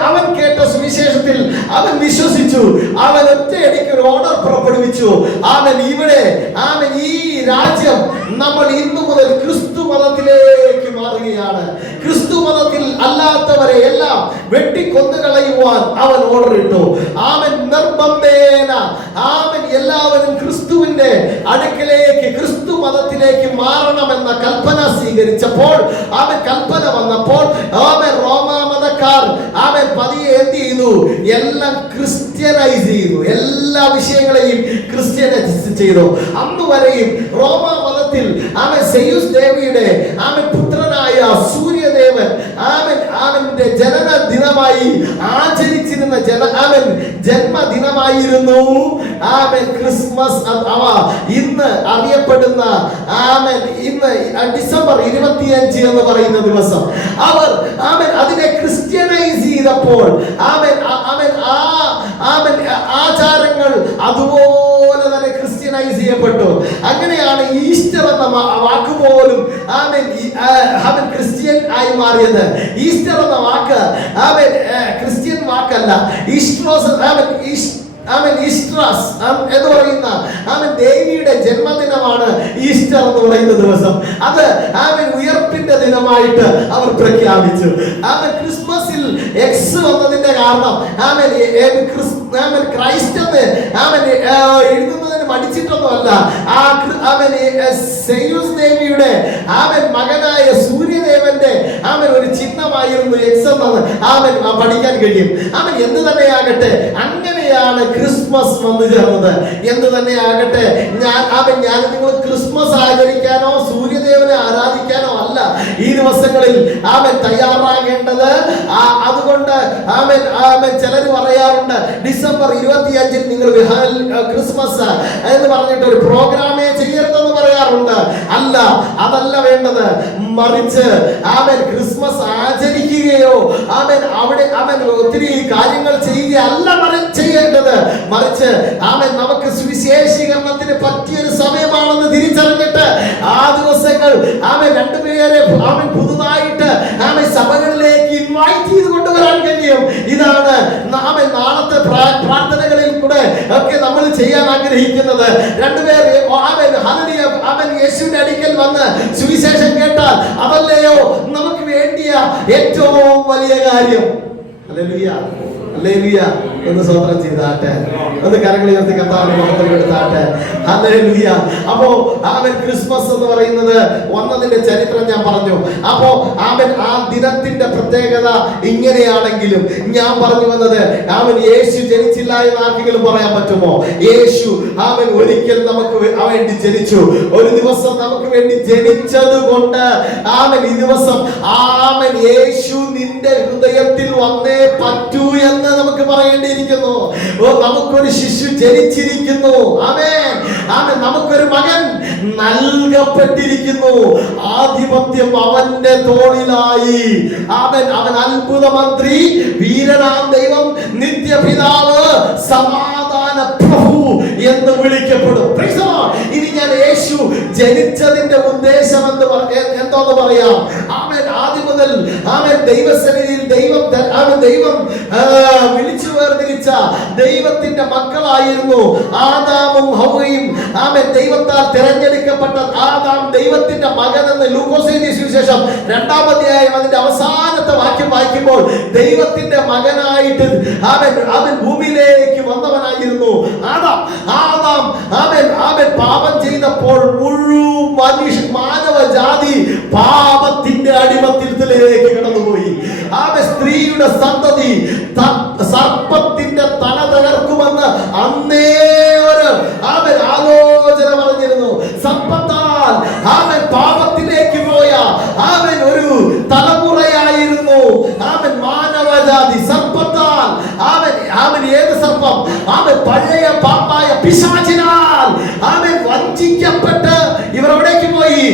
അവൻ കേട്ട സുവിശേഷത്തിൽ അവൻ വിശ്വസിച്ചു. അവൻ ഒറ്റയടിക്ക് ഒരു ഓർഡർ പുറപ്പെടുവിച്ചു. ഇവിടെ ഈ രാജ്യം നമ്മൾ ഇന്നു മുതൽ ക്രിസ്തു മതത്തിലേക്ക് മാറുകയാണ്. ക്രിസ്തു മതത്തിൽ അല്ലാത്തവരെ എല്ലാം വെട്ടിക്കൊന്നുകളയുവാൻ അവൻ ഓർഡർ ഇട്ടു. നിർബന്ധേന എല്ലാവരും ക്രിസ്തുവിന്റെ അടുക്കലേക്ക്, ക്രിസ്തു മതത്തിലേക്ക് മാറണമെന്ന കൽപ്പന സ്വീകരിച്ചപ്പോൾ കൽപ്പന വന്നപ്പോൾ റോമ മതക്കാർ പതിയെ എന്ത് ചെയ്തു? എല്ലാം ക്രിസ്ത്യനൈസ് ചെയ്തു. എല്ലാ വിഷയങ്ങളെയും ക്രിസ്ത്യനൈസ് ചെയ്തു. അന്നുവരെയും റോമ മതത്തിൽ സെയൂസ് ദേവിയുടെ പുത്രനായ സൂര്യദേവൻ അവന്റെ ജനന ദിനമായി ആചരിച്ചിരുന്ന ജന്മദിനമായിരുന്നു ക്രിസ്മസ്. ഇന്ന് അറിയപ്പെടുന്ന ഇന്ന് ഡിസംബർ 25 എന്ന് പറയുന്ന ദിവസം അവർ അതിനെ ക്രിസ്ത്യനൈസ് ചെയ്തപ്പോൾ ആചാരങ്ങൾ അതുപോലെ തന്നെ ക്രിസ്ത്യനൈസ് ചെയ്യപ്പെട്ടു. അങ്ങനെയാണ് ഈസ്റ്റർ എന്ന വാക്ക് പോലും ക്രിസ്ത്യൻ ആയി മാറിയത്. ഈസ്റ്റർ എന്ന വാക്ക് ക്രിസ്ത്യൻ വാക്കല്ല. ഈസ്റ്റ്രോസ് ഈസ്റ്ററസ് എന്ന് പറയുന്ന ദേവിയുടെ ജന്മദിനമാണ് ഈസ്റ്റർ എന്ന് പറയുന്ന ദിവസം. അത് ഉയർപ്പിന്റെ ദിനമായിട്ട് അവർ പ്രഖ്യാപിച്ചു. ക്രിസ്മസിൽ എക്സ് വന്നതിന്റെ കാരണം ക്രൈസ്റ്റ് എന്ന് എഴുതുന്നതിന് മടിച്ചിട്ടൊന്നുമല്ല. സെയൂസ് ദേവിയുടെ മകനായ സൂര്യദേവന്റെ ഒരു ചിഹ്നമായിരുന്നു എക്സ് എന്നത് പഠിക്കാൻ കഴിയും. എന്ത് തന്നെയാകട്ടെ, അങ്ങനെയാണ് ക്രിസ്മസ് വന്നു ചേർന്നത്. എന്ത് തന്നെയാകട്ടെ, ഞാൻ നിങ്ങൾ ക്രിസ്മസ് ആചരിക്കാനോ സൂര്യദേവനെ ദൈവത്തിനെ ആരാധിക്കാനോ അല്ല ഈ ദിവസങ്ങളിൽ തയ്യാറാകേണ്ടത്. അതുകൊണ്ട് ചിലർ പറയാറുണ്ട്, ഡിസംബർ 25 നിങ്ങൾ ക്രിസ്മസ് എന്ന് പറഞ്ഞിട്ട് ഒരു പ്രോഗ്രാമേ ചെയ്യരുതെന്ന് പറയാറുണ്ട്. അല്ല, അതല്ല വേണ്ടത്. മറിച്ച് ക്രിസ്മസ് ആചരിക്കുകയോ അവിടെ ഒത്തിരി കാര്യങ്ങൾ ചെയ്യുകയല്ല ചെയ്യേണ്ടത്. മറിച്ച് നമുക്ക് സുവിശേഷീകരണത്തിന് പറ്റിയൊരു സമയമാണെന്ന് തിരിച്ചറിഞ്ഞിട്ട് ആ ദിവസങ്ങൾ രണ്ടുപേരെ പുതുതായിട്ട് സഭകളിലേക്ക് ഇൻവൈറ്റ് ചെയ്ത് കൊണ്ടുവരാൻ കഴിയും. ഇതാണ് നാളത്തെ പ്രാർത്ഥനകളിൽ കൂടെ ഒക്കെ നമ്മൾ ചെയ്യാൻ ആഗ്രഹിക്കുന്നത്. രണ്ടുപേർ യേശുവിന്റെ അടുക്കൽ വന്ന് സുവിശേഷം കേട്ടാൽ അതല്ലയോ നമുക്ക് വേണ്ടിയ ഏറ്റവും വലിയ കാര്യം. ഹല്ലേലൂയ, ഹല്ലേലൂയ എന്ന് സ്വതന്ത്രം ചെയ്താട്ടെ. ഒന്ന് കരങ്ങൾ ഉയർത്തി കർത്താവിനെ മഹത്വപ്പെടുത്താട്ടെ. ഹല്ലേലൂയ. അപ്പോ ക്രിസ്മസ് എന്ന് പറയുന്നത് വന്നതിന്റെ ചരിത്രം ഞാൻ പറഞ്ഞു. അപ്പോ ആ ദിനത്തിന്റെ പ്രത്യേകത ഇങ്ങനെയാണെങ്കിലും ഞാൻ പറഞ്ഞു വന്നത് യേശു ജനിച്ചില്ല എന്ന് ആർക്കെങ്കിലും പറയാൻ പറ്റുമോ? യേശു ഒരിക്കൽ നമുക്ക് വേണ്ടി ജനിച്ചു. ഒരു ദിവസം നമുക്ക് വേണ്ടി ജനിച്ചത് കൊണ്ട് ഈ ദിവസം യേശു നിന്റെ ഹൃദയത്തിൽ വന്നേ പറ്റൂ എന്ന് നമുക്ക് പറയേണ്ടിയിരിക്കുന്നു. നമുക്കൊരു ശിശു ജനിച്ചിരിക്കുന്നു. ആമേൻ, ആമേൻ. നമുക്കൊരു മകൻ നൽകപ്പെട്ടിരിക്കുന്നു. ആധിപത്യം അവന്റെ തോളിലായി. അവൻ അത്ഭുത മന്ത്രി, വീരനാം ദൈവം, നിത്യപിതാവ്, സമാധാന പ്രഭു എന്ന് വിളിക്കപ്പെടും. ഇനി ഞാൻ യേശു ജനിച്ചതിന്റെ ഉദ്ദേശം എന്തോന്ന് പറയാം? ആദ്യം മുതൽ ദൈവസന്നിധിയിൽ ദൈവം വിളിച്ചു വേർതിരിച്ച ദൈവത്തിന്റെ മക്കളായിരുന്നു ആദാമും ഹവ്വയും. ദൈവത്താൽ തിരഞ്ഞെടുക്കപ്പെട്ട ആദാം ദൈവത്തിന്റെ മകൻ എന്ന് ലൂക്കോസ് എഴുതിയ സുവിശേഷം 2-ാം അധ്യായം അതിന്റെ അവസാനത്തെ വാക്യം വായിക്കുമ്പോൾ ദൈവത്തിന്റെ മകനായിട്ട് അവൻ ഭൂമിയിലേക്ക് വന്നവനായിരുന്നു ആദാം. പാപം ചെയ്തപ്പോൾ മുഴുവൻ മാനവജാതി പാപത്തിന്റെ അടിമത്തത്തിലേക്ക് കടന്നുപോയി. സ്ത്രീയുടെ സന്തതി സർപ്പത്തിന്റെ തല തകർക്കുമെന്ന് അന്നേ ഒരു ആലോചന പറഞ്ഞിരുന്നു. സർപ്പത്താൽ പാപത്തിലേക്ക് പോയ ഒരു തലമുറയായിരുന്നു മാനവജാതി. സർപ്പത്താൽ ഏത് സർപ്പം? പഴയ പാപ്പായ പിശാചിനാൽ വഞ്ചിക്കപ്പെട്ട് ഇവർ എവിടേക്ക് പോയി?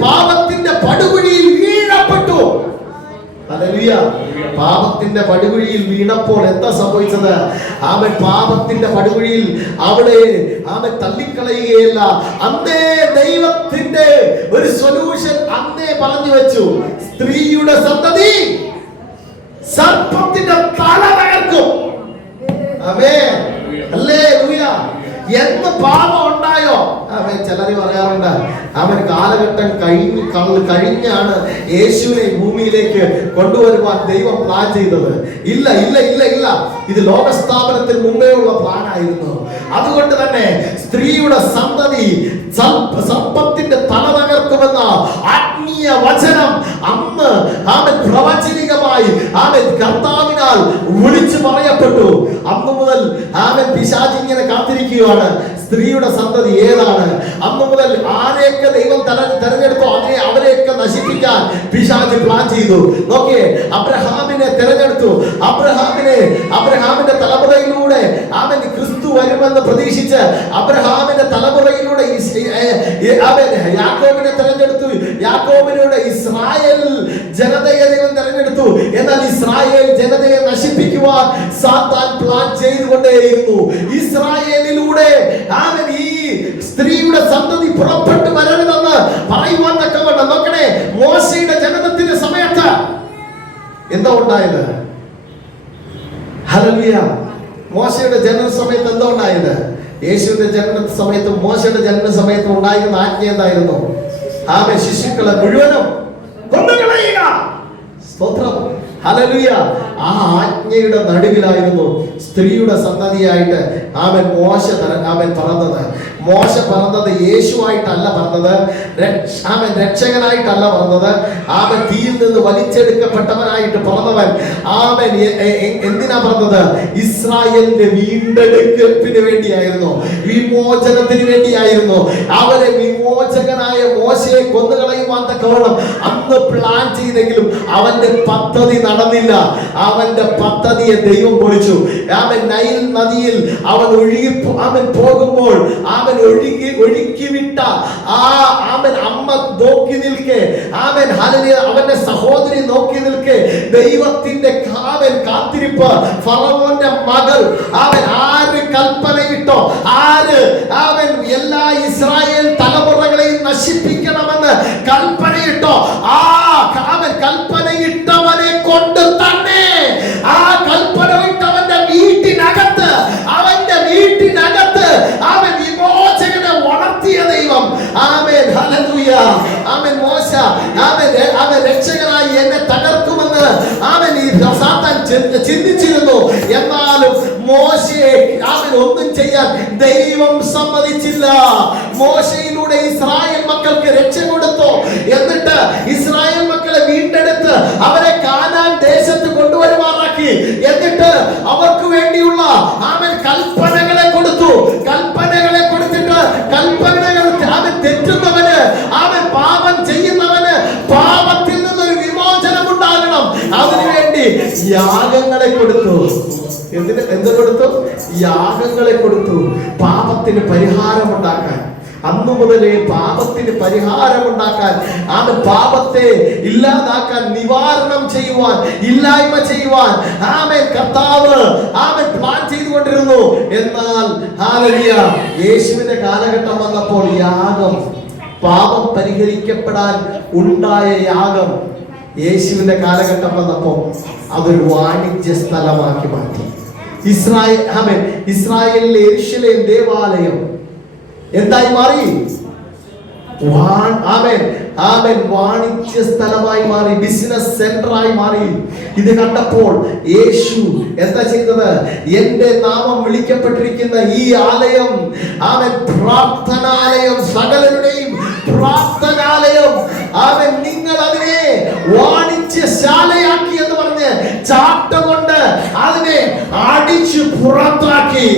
പാപത്തിന്റെ പടുകുഴിയിൽ വീഴപ്പെട്ടു. ഹല്ലേലൂയ. പാപത്തിന്റെ പടുകുഴിയിൽ വീണപ്പോൾ എന്താ സംഭവിച്ചത്? പാപത്തിന്റെ പടുകുഴിയിൽ അവിടെ തള്ളിക്കളയുകയല്ല. അന്നേ ദൈവത്തിന്റെ ഒരു സൊല്യൂഷൻ അന്നേ പറഞ്ഞു വെച്ചു. സ്ത്രീയുടെ സന്തതി സർപ്പത്തിന്റെ തല തകർക്കും. ആമേൻ, ഹല്ലേലൂയ. എന്ന് പാപം ഉണ്ടായോ? ചിലർ പറയാറുണ്ട് കാലഘട്ടം കഴിഞ്ഞാണ് യേശുവിനെ ഭൂമിയിലേക്ക് കൊണ്ടുവരുവാൻ ദൈവം പ്ലാൻ ചെയ്തത്. ഇല്ല ഇല്ല ഇല്ല ഇല്ല, ഇത് ലോകസ്ഥാപനത്തിന് മുമ്പേ ഉള്ള പ്ലാൻ ആയിരുന്നു. അതുകൊണ്ട് തന്നെ സ്ത്രീയുടെ സന്തതി സർപ്പത്തിന്റെ തല തകർക്കുമെന്ന ആത്മീയ വചനം അന്ന് പ്രവചനികമായി കർത്താവിനാൽ വിളിച്ചു പറയപ്പെട്ടു. അന്നു മുതൽ പിശാച് ഇങ്ങനെ കാത്തിരിക്കുകയാണ്. സ്ത്രീയുടെ സന്തതി ഏതാണ്? അന്നു മുതൽ ആരെയൊക്കെ ദൈവം തെരഞ്ഞെടുത്തോ അവരെയൊക്കെ നശിപ്പിക്കാൻ പിശാച് പ്ലാൻ ചെയ്തു. നോക്കിയേ, അബ്രഹാമിനെ തെരഞ്ഞെടുത്തു. അബ്രഹാമിന്റെ തലമുറയിലൂടെ ക്രിസ്തു വരുമെന്ന് പ്രതീക്ഷിച്ച് അബ്രഹാമിന്റെ തലമുറയിലൂടെ യാക്കോബിനെ തെരഞ്ഞെടുത്തു. യാക്കോബിലൂടെ ഇസ്രായേൽ ജനതയെ ദൈവം തെരഞ്ഞെടുത്തു. എന്നാൽ ഇസ്രായേൽ ജനതയെ നശിപ്പിക്കുവാൻ സാത്താൻ പ്ലാൻ ചെയ്തുകൊണ്ടേയിരുന്നു. ഇസ്രായേലിലൂടെ ഈ സ്ത്രീയുടെ സന്തതി പുറപ്പെട്ടു വരരുതെന്ന് പറയുവാൻ തക്കവണ്ണം നോക്കണേ, മോശയുടെ ജനനത്തിന്റെ സമയത്ത് എന്താ ഉണ്ടായത്? ഹല്ലേലൂയ. മോശയുടെ ജനന സമയത്ത് എന്താ ഉണ്ടായത്? യേശുവിന്റെ ജനന സമയത്തും മോശയുടെ ജനന സമയത്തും ഉണ്ടായിരുന്ന ആജ്ഞ എന്തായിരുന്നു? ശിശുക്കളെ മുഴുവനും കൊന്നുകളയുക. സ്തോത്രം, ഹല്ലേലൂയ. ആ ആജ്ഞയുടെ നടുവിലായിരുന്നു സ്ത്രീയുടെ സന്തതിയായിട്ട് മോശ പറഞ്ഞത്. മോശ പറഞ്ഞത് യേശുവായിട്ടല്ല പറഞ്ഞത്, രക്ഷകനായിട്ടല്ല പറഞ്ഞത്. തീയിൽ നിന്ന് വലിച്ചെടുക്കപ്പെട്ടവനായിട്ട് പറഞ്ഞവൻ. എന്തിനാ പറഞ്ഞത്? ഇസ്രായേലിന്റെ വീണ്ടെടുപ്പിന് വേണ്ടിയായിരുന്നു, വിമോചനത്തിന് വേണ്ടിയായിരുന്നു. അവരെ വിമോചക മോശയെ കൊന്നുകളയുവാൻ തക്കവണ്ണം അന്ന് പ്ലാൻ ചെയ്തെങ്കിലും അവന്റെ പദ്ധതി നടന്നില്ല. അവന്റെ പദ്ധതിയെ ദൈവം പൊളിച്ചു. അവൻ നൈൽ നദിയിൽ അവൻ പോകുമ്പോൾ അവൻ ഒഴുക്കിവിട്ട അവൻ അമ്മ നോക്കി നിൽക്കെ, അവന്റെ സഹോദരി നോക്കി നിൽക്കെ ദൈവത്തിന്റെ കാത്തിരിപ്പ്. ഫറവോന്റെ മകൾ ആര് കൽപ്പനയിട്ടോ, അവൻ എല്ലാ ഇസ്രായേൽ തലമുറകളെയും നശിപ്പിക്കണമെന്ന് കൽപ്പനയിട്ടോ, അവൻ കൽപ്പനയിട്ടവനെ കൊണ്ട് തന്നെ കൽപ്പനയിട്ടവന്റെ വീട്ടിനകത്ത് അവൻ വിമോചകനെ വളർത്തിയ ദൈവം. ആമേൻ, ഹല്ലേലൂയ. ആമേൻ. മോശ അവൻ രക്ഷകനായി എന്നെ തകർക്കുമെന്ന് സാത്താൻ ചിന്തിച്ചിരുന്നു. എന്നാലും മോശയെ ഒന്നും ചെയ്യാൻ ദൈവം സമ്മതിച്ചില്ല. മോശയിലൂടെ ഇസ്രായേൽ മക്കൾക്ക് രക്ഷ കൊടുത്തു. എന്നിട്ട് ഇസ്രായേൽ മക്കളെ വീണ്ടെടുത്ത് അവരെ കാനാൻ ദേശത്ത് കൊണ്ടുവരുമാറാക്കി. എന്നിട്ട് അവർക്ക് വേണ്ടിയുള്ള കൽപ്പനകളെ കൊടുത്തു. കൽപ്പനകളെ കൊടുത്തിട്ട് കൽപ്പനകൾ തെറ്റുന്നവന് പാപം ചെയ്യുന്നവന് പാപത്തിൽ നിന്നൊരു വിമോചനം ഉണ്ടാകണം. അതിനുവേണ്ടി യാഗങ്ങളെ കൊടുത്തു. എന്ത് കൊടുത്തു? യാഗങ്ങളെ കൊടുത്തു. പാപത്തിന് പരിഹാരമുണ്ടാക്കാൻ, അന്നു മുതലേ പാപത്തിന് പരിഹാരമുണ്ടാക്കാൻ, പാപത്തെ ഇല്ലാതാക്കാൻ, നിവാരണം ചെയ്യുവാൻ, ഇല്ലായ്മ ചെയ്യുവാൻ കർത്താവ് പ്ലാൻ ചെയ്തുകൊണ്ടിരുന്നു. എന്നാൽ ഹല്ലേലൂയ, യേശുവിന്റെ കാലഘട്ടം വന്നപ്പോൾ യാഗം, പാപം പരിഹരിക്കപ്പെടാൻ ഉണ്ടായ യാഗം യേശുവിന്റെ കാലഘട്ടം വന്നപ്പോൾ അതൊരു വാണിജ്യ സ്ഥലമാക്കി മാറ്റി. ഇസ്രായേലിലെ യെരൂശലേം ദേവാലയം എന്തായി മാറി? വാണിജ്യ സ്ഥലമായി മാറി, ബിസിനസ് സെന്ററായി മാറി. ഇത് കണ്ടപ്പോൾ യേശു എന്താ ചെയ്തത്? എന്റെ നാമം വിളിക്കപ്പെട്ടിരിക്കുന്ന ഈ ആലയം പ്രാർത്ഥനാലയം, സകലരുടെയും പ്രാർത്ഥനാലയം, നിങ്ങൾ അതിനെ വാണിജ്യശാലയാക്കി എന്ന് പറഞ്ഞ് ചാട്ടുകൊണ്ട് അതിനെ അടിച്ചു പുറത്താക്കി.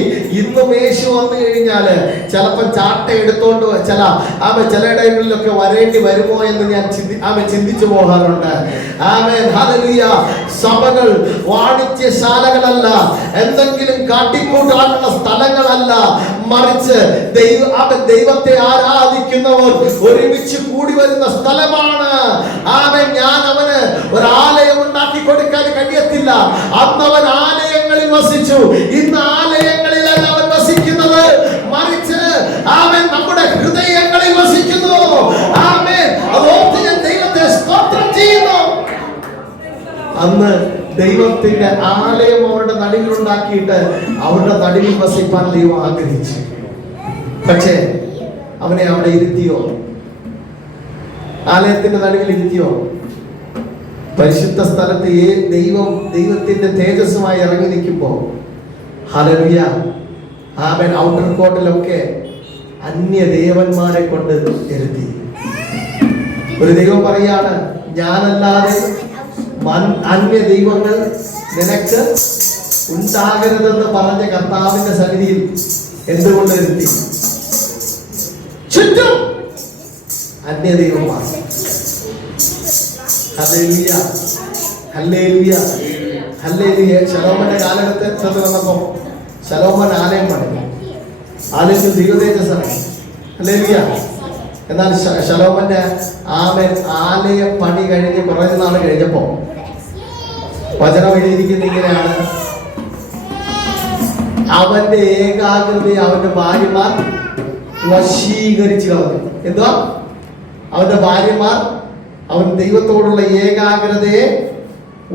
ഇന്നും യേശു വന്നു കഴിഞ്ഞാല് ചിലപ്പോൾ ചാട്ട എടുത്തോണ്ട് ചിലയിടങ്ങളിലൊക്കെ വരേണ്ടി വരുമോ എന്ന് ഞാൻ ചിന്തിച്ചു പോകാറുണ്ട്. ഹല്ലേലൂയ. സഭകൾ വാണിജ്യശാലകളല്ല, എന്തെങ്കിലും കാട്ടിക്കൂട്ടാനുള്ള സ്ഥലങ്ങളല്ല, മറിച്ച് ദൈവത്തെ ആരാധിക്കുന്നവർ ഒരുമിച്ച് കൂടി വരുന്ന സ്ഥലമാണ്. ഞാൻ അവന് ഒരു ആലയം ഉണ്ടാക്കി കൊടുക്കാൻ കഴിയത്തില്ല. അന്ന് അവൻ ആലയങ്ങളിൽ വസിച്ചു. ഇന്ന് ആലയങ്ങളിലല്ല അവൻ വസിക്കുന്നത്, മറിച്ച് അവൻ നമ്മുടെ ഹൃദയങ്ങളിൽ വസിക്കുന്നു. അതോർത്ത് ഞാൻ ദൈവത്തെ സ്തോത്രം ചെയ്യുന്നു. അന്ന് ദൈവത്തിന്റെ ആലയം അവരുടെ നടുവിൽ ഉണ്ടാക്കിയിട്ട് അവരുടെ നടുവിൽ വസിപ്പാൻ ദൈവം ആഗ്രഹിച്ചു. പക്ഷേ അവനെ അവിടെ ഇരുത്തിയോ? ആലയത്തിന്റെ നടുവിൽ ഇരുത്തിയോ? പരിശുദ്ധ സ്ഥലത്ത് ദൈവത്തിന്റെ തേജസ്സുമായി ഇറങ്ങി നിൽക്കുമ്പോ ഹല്ലേലൂയ, ഔട്ടർ കോർട്ടിലൊക്കെ അന്യ ദേവന്മാരെ കൊണ്ട് ഇരുത്തി. ഒരു ദൈവം പറയാണ്, ഞാനല്ലാതെ അന്യ ദൈവങ്ങൾ നിനക്ക് ഉണ്ടാകരുതെന്ന് പറഞ്ഞ കർത്താവിന്റെ സന്നിധിയിൽ എന്തുകൊണ്ട് ഇരുത്തി? ചുറ്റും അന്യ ദൈവന്മാർ. Hallelujah, hallelujah, hallelujah. ശലോമോന്റെ കാലഘട്ടത്തിൽ വന്നപ്പോ ശലോമോൻ ആലയം പണി. ആലയത്തിൽ ദൈവതേജസ്സാണ്. ഹല്ലേലൂയ. എന്നാൽ ശലോമോന്റെ ആലയ പണി കഴിഞ്ഞ് കുറേ നാൾ കഴിഞ്ഞപ്പോ വചനം എഴുതിയിരിക്കുന്ന ഇങ്ങനെയാണ്: അവന്റെ ഏകാഗ്രതയെ അവന്റെ ഭാര്യമാർ വശീകരിച്ചു കളഞ്ഞു. എന്തുവാ? അവന്റെ ഭാര്യമാർ അവൻ ദൈവത്തോടുള്ള ഏകാഗ്രതയെ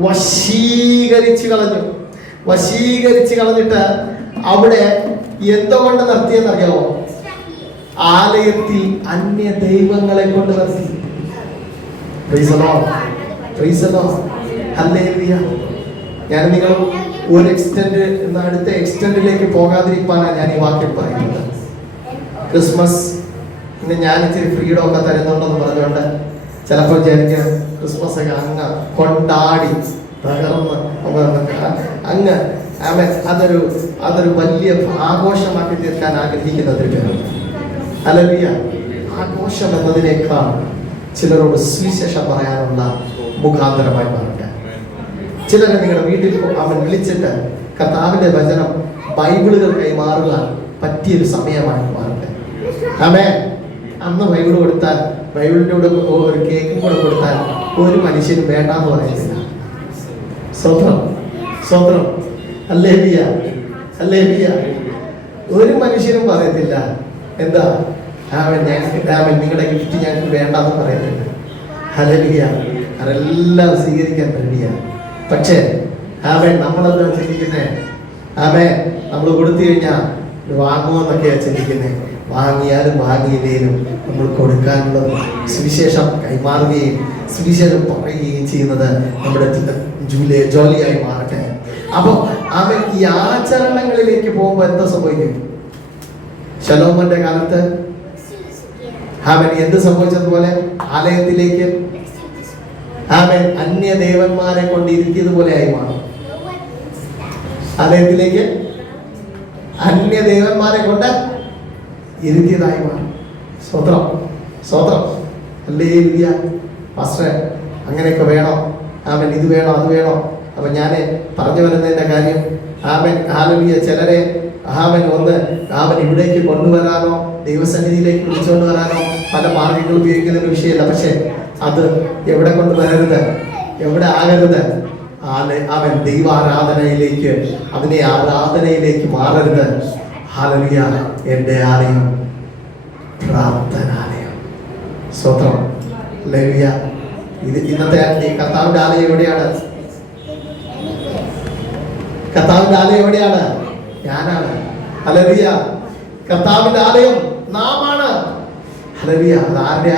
വശീകരിച്ചു കളഞ്ഞു. വശീകരിച്ചു കളഞ്ഞിട്ട് അവിടെ എന്തുകൊണ്ട് നിർത്തിയെന്നറിയാമോ? ആലയത്തിൽ അന്യ ദൈവങ്ങളെ കൊണ്ട് നിർത്തി. ഞാൻ നിങ്ങൾ ഒരു എക്സ്റ്റെൻഡ് അടുത്ത എക്സ്റ്റെൻഡിലേക്ക് പോകാതിരിക്കാനാണ് ഞാൻ ഈ വാക്യം പറയുന്നത്. ക്രിസ്മസ് ഞാൻ ഇച്ചിരി ഫ്രീഡം ഒക്കെ തരുന്നുണ്ടെന്ന് പറഞ്ഞുകൊണ്ട് ചിലപ്പോൾ എനിക്ക് ക്രിസ്മസ് ഒക്കെ അങ്ങ് കൊണ്ടാടി തകർന്ന് അങ്ങ് അതൊരു വലിയ ആഘോഷമാക്കി തീർക്കാൻ ആഗ്രഹിക്കുന്നതിന് ഹല്ലേലൂയ. ആഘോഷം എന്നതിനേക്കാൾ ചിലരോട് സുവിശേഷം പറയാനുള്ള മുഖാന്തരമായി മാറുക. ചിലരെ നിങ്ങളുടെ വീട്ടിൽ അവൻ വിളിച്ചിട്ട് കർത്താവിന്റെ വചനം, ബൈബിളുകൾ കൈമാറുക പറ്റിയൊരു സമയമായി മാറുക. ആമേൻ. അന്ന് ബൈബിൾ കൊടുത്താൽ, ബൈബിളിൻ്റെ കൂടെ ഒരു കേക്കും കൂടെ കൊടുത്താൽ ഒരു മനുഷ്യനും വേണ്ടാന്ന് പറയുന്നില്ല. സ്വത്രം സ്വത്രം, ഹല്ലേലൂയ ഹല്ലേലൂയ. ഒരു മനുഷ്യനും പറയത്തില്ല എന്താ ആമേൻ, ഞങ്ങൾക്ക് ആമേൻ നിങ്ങളുടെ ഗിഫ്റ്റ് ഞങ്ങൾക്ക് വേണ്ടാന്ന് പറയത്തില്ല. ഹല്ലേലൂയ. അതെല്ലാം സ്വീകരിക്കാൻ റെഡിയാണ്. പക്ഷേ ആമേൻ നമ്മളെന്താ ചിന്തിക്കുന്നേ? ആമേൻ നമ്മൾ കൊടുത്തു കഴിഞ്ഞാൽ വാങ്ങുമെന്നൊക്കെയാണ് ചിന്തിക്കുന്നത്. വാങ്ങിയാലും വാങ്ങിയില്ലേലും നമ്മൾ കൊടുക്കാനുള്ളത് സുവിശേഷം കൈമാറുകയും സുവിശേഷം പറയുകയും ചെയ്യുന്നത് നമ്മുടെ ജോലിയായി മാറട്ടെ. അപ്പൊ അവൻ ഈ ആചരണങ്ങളിലേക്ക് പോകുമ്പോൾ എന്താ സംഭവിക്കും? ശലോമോന്റെ കാലത്ത് അവൻ എന്ത് സംഭവിച്ചതുപോലെ ആലയത്തിലേക്ക് അവൻ അന്യദേവന്മാരെ കൊണ്ടിരുത്തിയതുപോലെ ആയി മാറും. ആലയത്തിലേക്ക് അന്യദേവന്മാരെ കൊണ്ട് ഇരുത്തിയതായി മാറും. സ്വത്രം സ്വത്രം, ഹല്ലേലൂയ. പാസ്റ്ററെ അങ്ങനെയൊക്കെ വേണോ? ആമൻ ഇത് വേണോ അത് വേണോ? അപ്പൊ ഞാൻ പറഞ്ഞു വരുന്നതിന്റെ കാര്യം, ആമൻ ഹല്ലേലൂയ, ചിലരെ ആമൻ ഇവിടേക്ക് കൊണ്ടുവരാനോ ദൈവസന്നിധിയിലേക്ക് വിളിച്ചുകൊണ്ട് വരാനോ പല മാർഗങ്ങൾ ഉപയോഗിക്കുന്ന ഒരു വിഷയമല്ല. പക്ഷെ അത് എവിടെ കൊണ്ടുവരരുത്, എവിടെ ആകരുത്? അവൻ ദൈവാരാധനയിലേക്ക്, അതിനെ ആരാധനയിലേക്ക് മാറരുത്. ഹല്ലേലൂയ. എൻ്റെ ആലയം പ്രാർത്ഥനാലയം. സ്തോത്രം. ഹല്ലേലൂയ. ഇന്നത്തെ കർത്താവിന്റെ ആലയം എവിടെയാണ്? കർത്താവിന്റെ ആലയം എവിടെയാണ്? ഞാനാണ്. ഹല്ലേലൂയ. കർത്താവിന്റെ ആലയം നാമാണ്. ഹല്ലേലൂയ. അത് ആരുടെ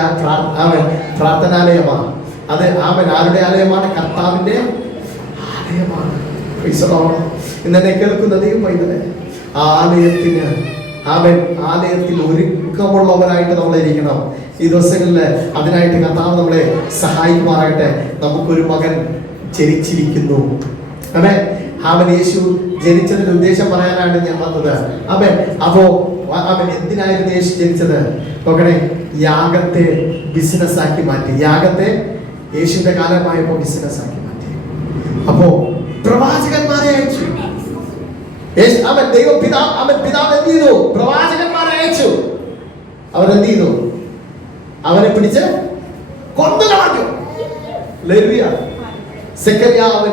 പ്രാർത്ഥനാലയമാണ്. അത് ആരുടെ ആലയമാണ്? കർത്താവിന്റെ ആലയമാണ്. ഇന്നെ കേൾക്കുന്ന ദൈവം പൈതലേ, ആലയത്തിൽ ഒരുക്കമുള്ളവരായിട്ട് നമ്മൾ ഇരിക്കണം. ഈ ദിവസങ്ങളിൽ അതിനായിട്ട് കർത്താവ് നമ്മളെ സഹായിക്കുമാറാകട്ടെ. നമുക്കൊരു മകൻ ജനിച്ചിരിക്കുന്നു. അതെ, യേശു ജനിച്ചതിന്റെ ഉദ്ദേശം പറയാനാണ് ഞാൻ വന്നത്. അപ്പോ എന്തിനായിരുന്നു യേശു ജനിച്ചത്? നോക്കണേ, യാഗത്തെ ബിസിനസ് ആക്കി മാറ്റി. യാഗത്തെ യേശുവിന്റെ കാലമായപ്പോ ബിസിനസ് ആക്കി മാറ്റി. അപ്പോ പ്രവാചകന്മാരെ അയച്ചു. പിതാവ് എന്ത് ചെയ്തു? പ്രവാചകന്മാരെ അയച്ചു. അവരെന്ത് ചെയ്തു? അവനെ പിടിച്ച് കൊന്നുകളഞ്ഞു. ഹല്ലേലൂയ. സെക്കറിയാവ്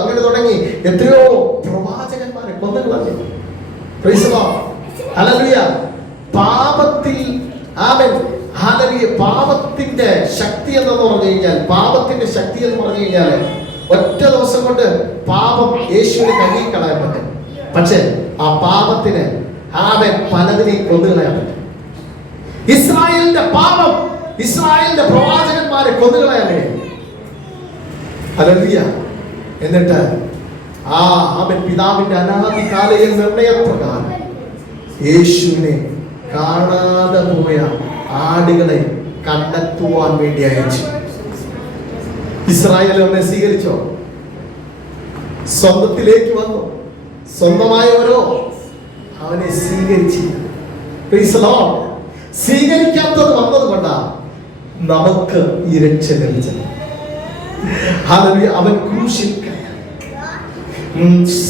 അങ്ങനെ തുടങ്ങി എത്രയോ പ്രവാചകന്മാരെ കൊന്നുകളഞ്ഞു. Price the lord. ഹല്ലേലൂയ. പാപത്തിൽ പാപത്തിന്റെ ശക്തി എന്ന് പറഞ്ഞു കഴിഞ്ഞാൽ ഒറ്റ ദിവസം കൊണ്ട് പാപം യേശുവിനെ കഴുകിക്കളയാൻ പറ്റും. പക്ഷെ ആ പാപത്തിന് പലതിനെയും കൊന്നുകളയാൻ പറ്റും. ഇസ്രായേലിന്റെ പാപം ഇസ്രായേലിന്റെ പ്രവാചകന്മാരെ കൊന്നുകളയാൻ കഴിയും. ഹല്ലേലൂയ. എന്നിട്ട് പിതാവിന്റെ അനാദികാലയ നിർണയപ്രകാരം യേശുവിനെ കാണാതെ പോയ ആടുകളെ കണ്ടെത്തുവാൻ വേണ്ടി അയച്ചു. ഇസ്രായേൽ അവനെ സ്വീകരിച്ചോ? സ്വന്തത്തിലേക്ക് വന്നു. സ്വന്തമായവരോ അവനെ സ്വീകരിച്ചില്ല. Price the Lord. സ്വീകരിക്കാത്തത് വന്നത് കൊണ്ടാണ് നമുക്ക് ഈ രക്ഷ ലഭിച്ചത്. ഹല്ലേലൂയ. അവൻ ക്രൂശിൽ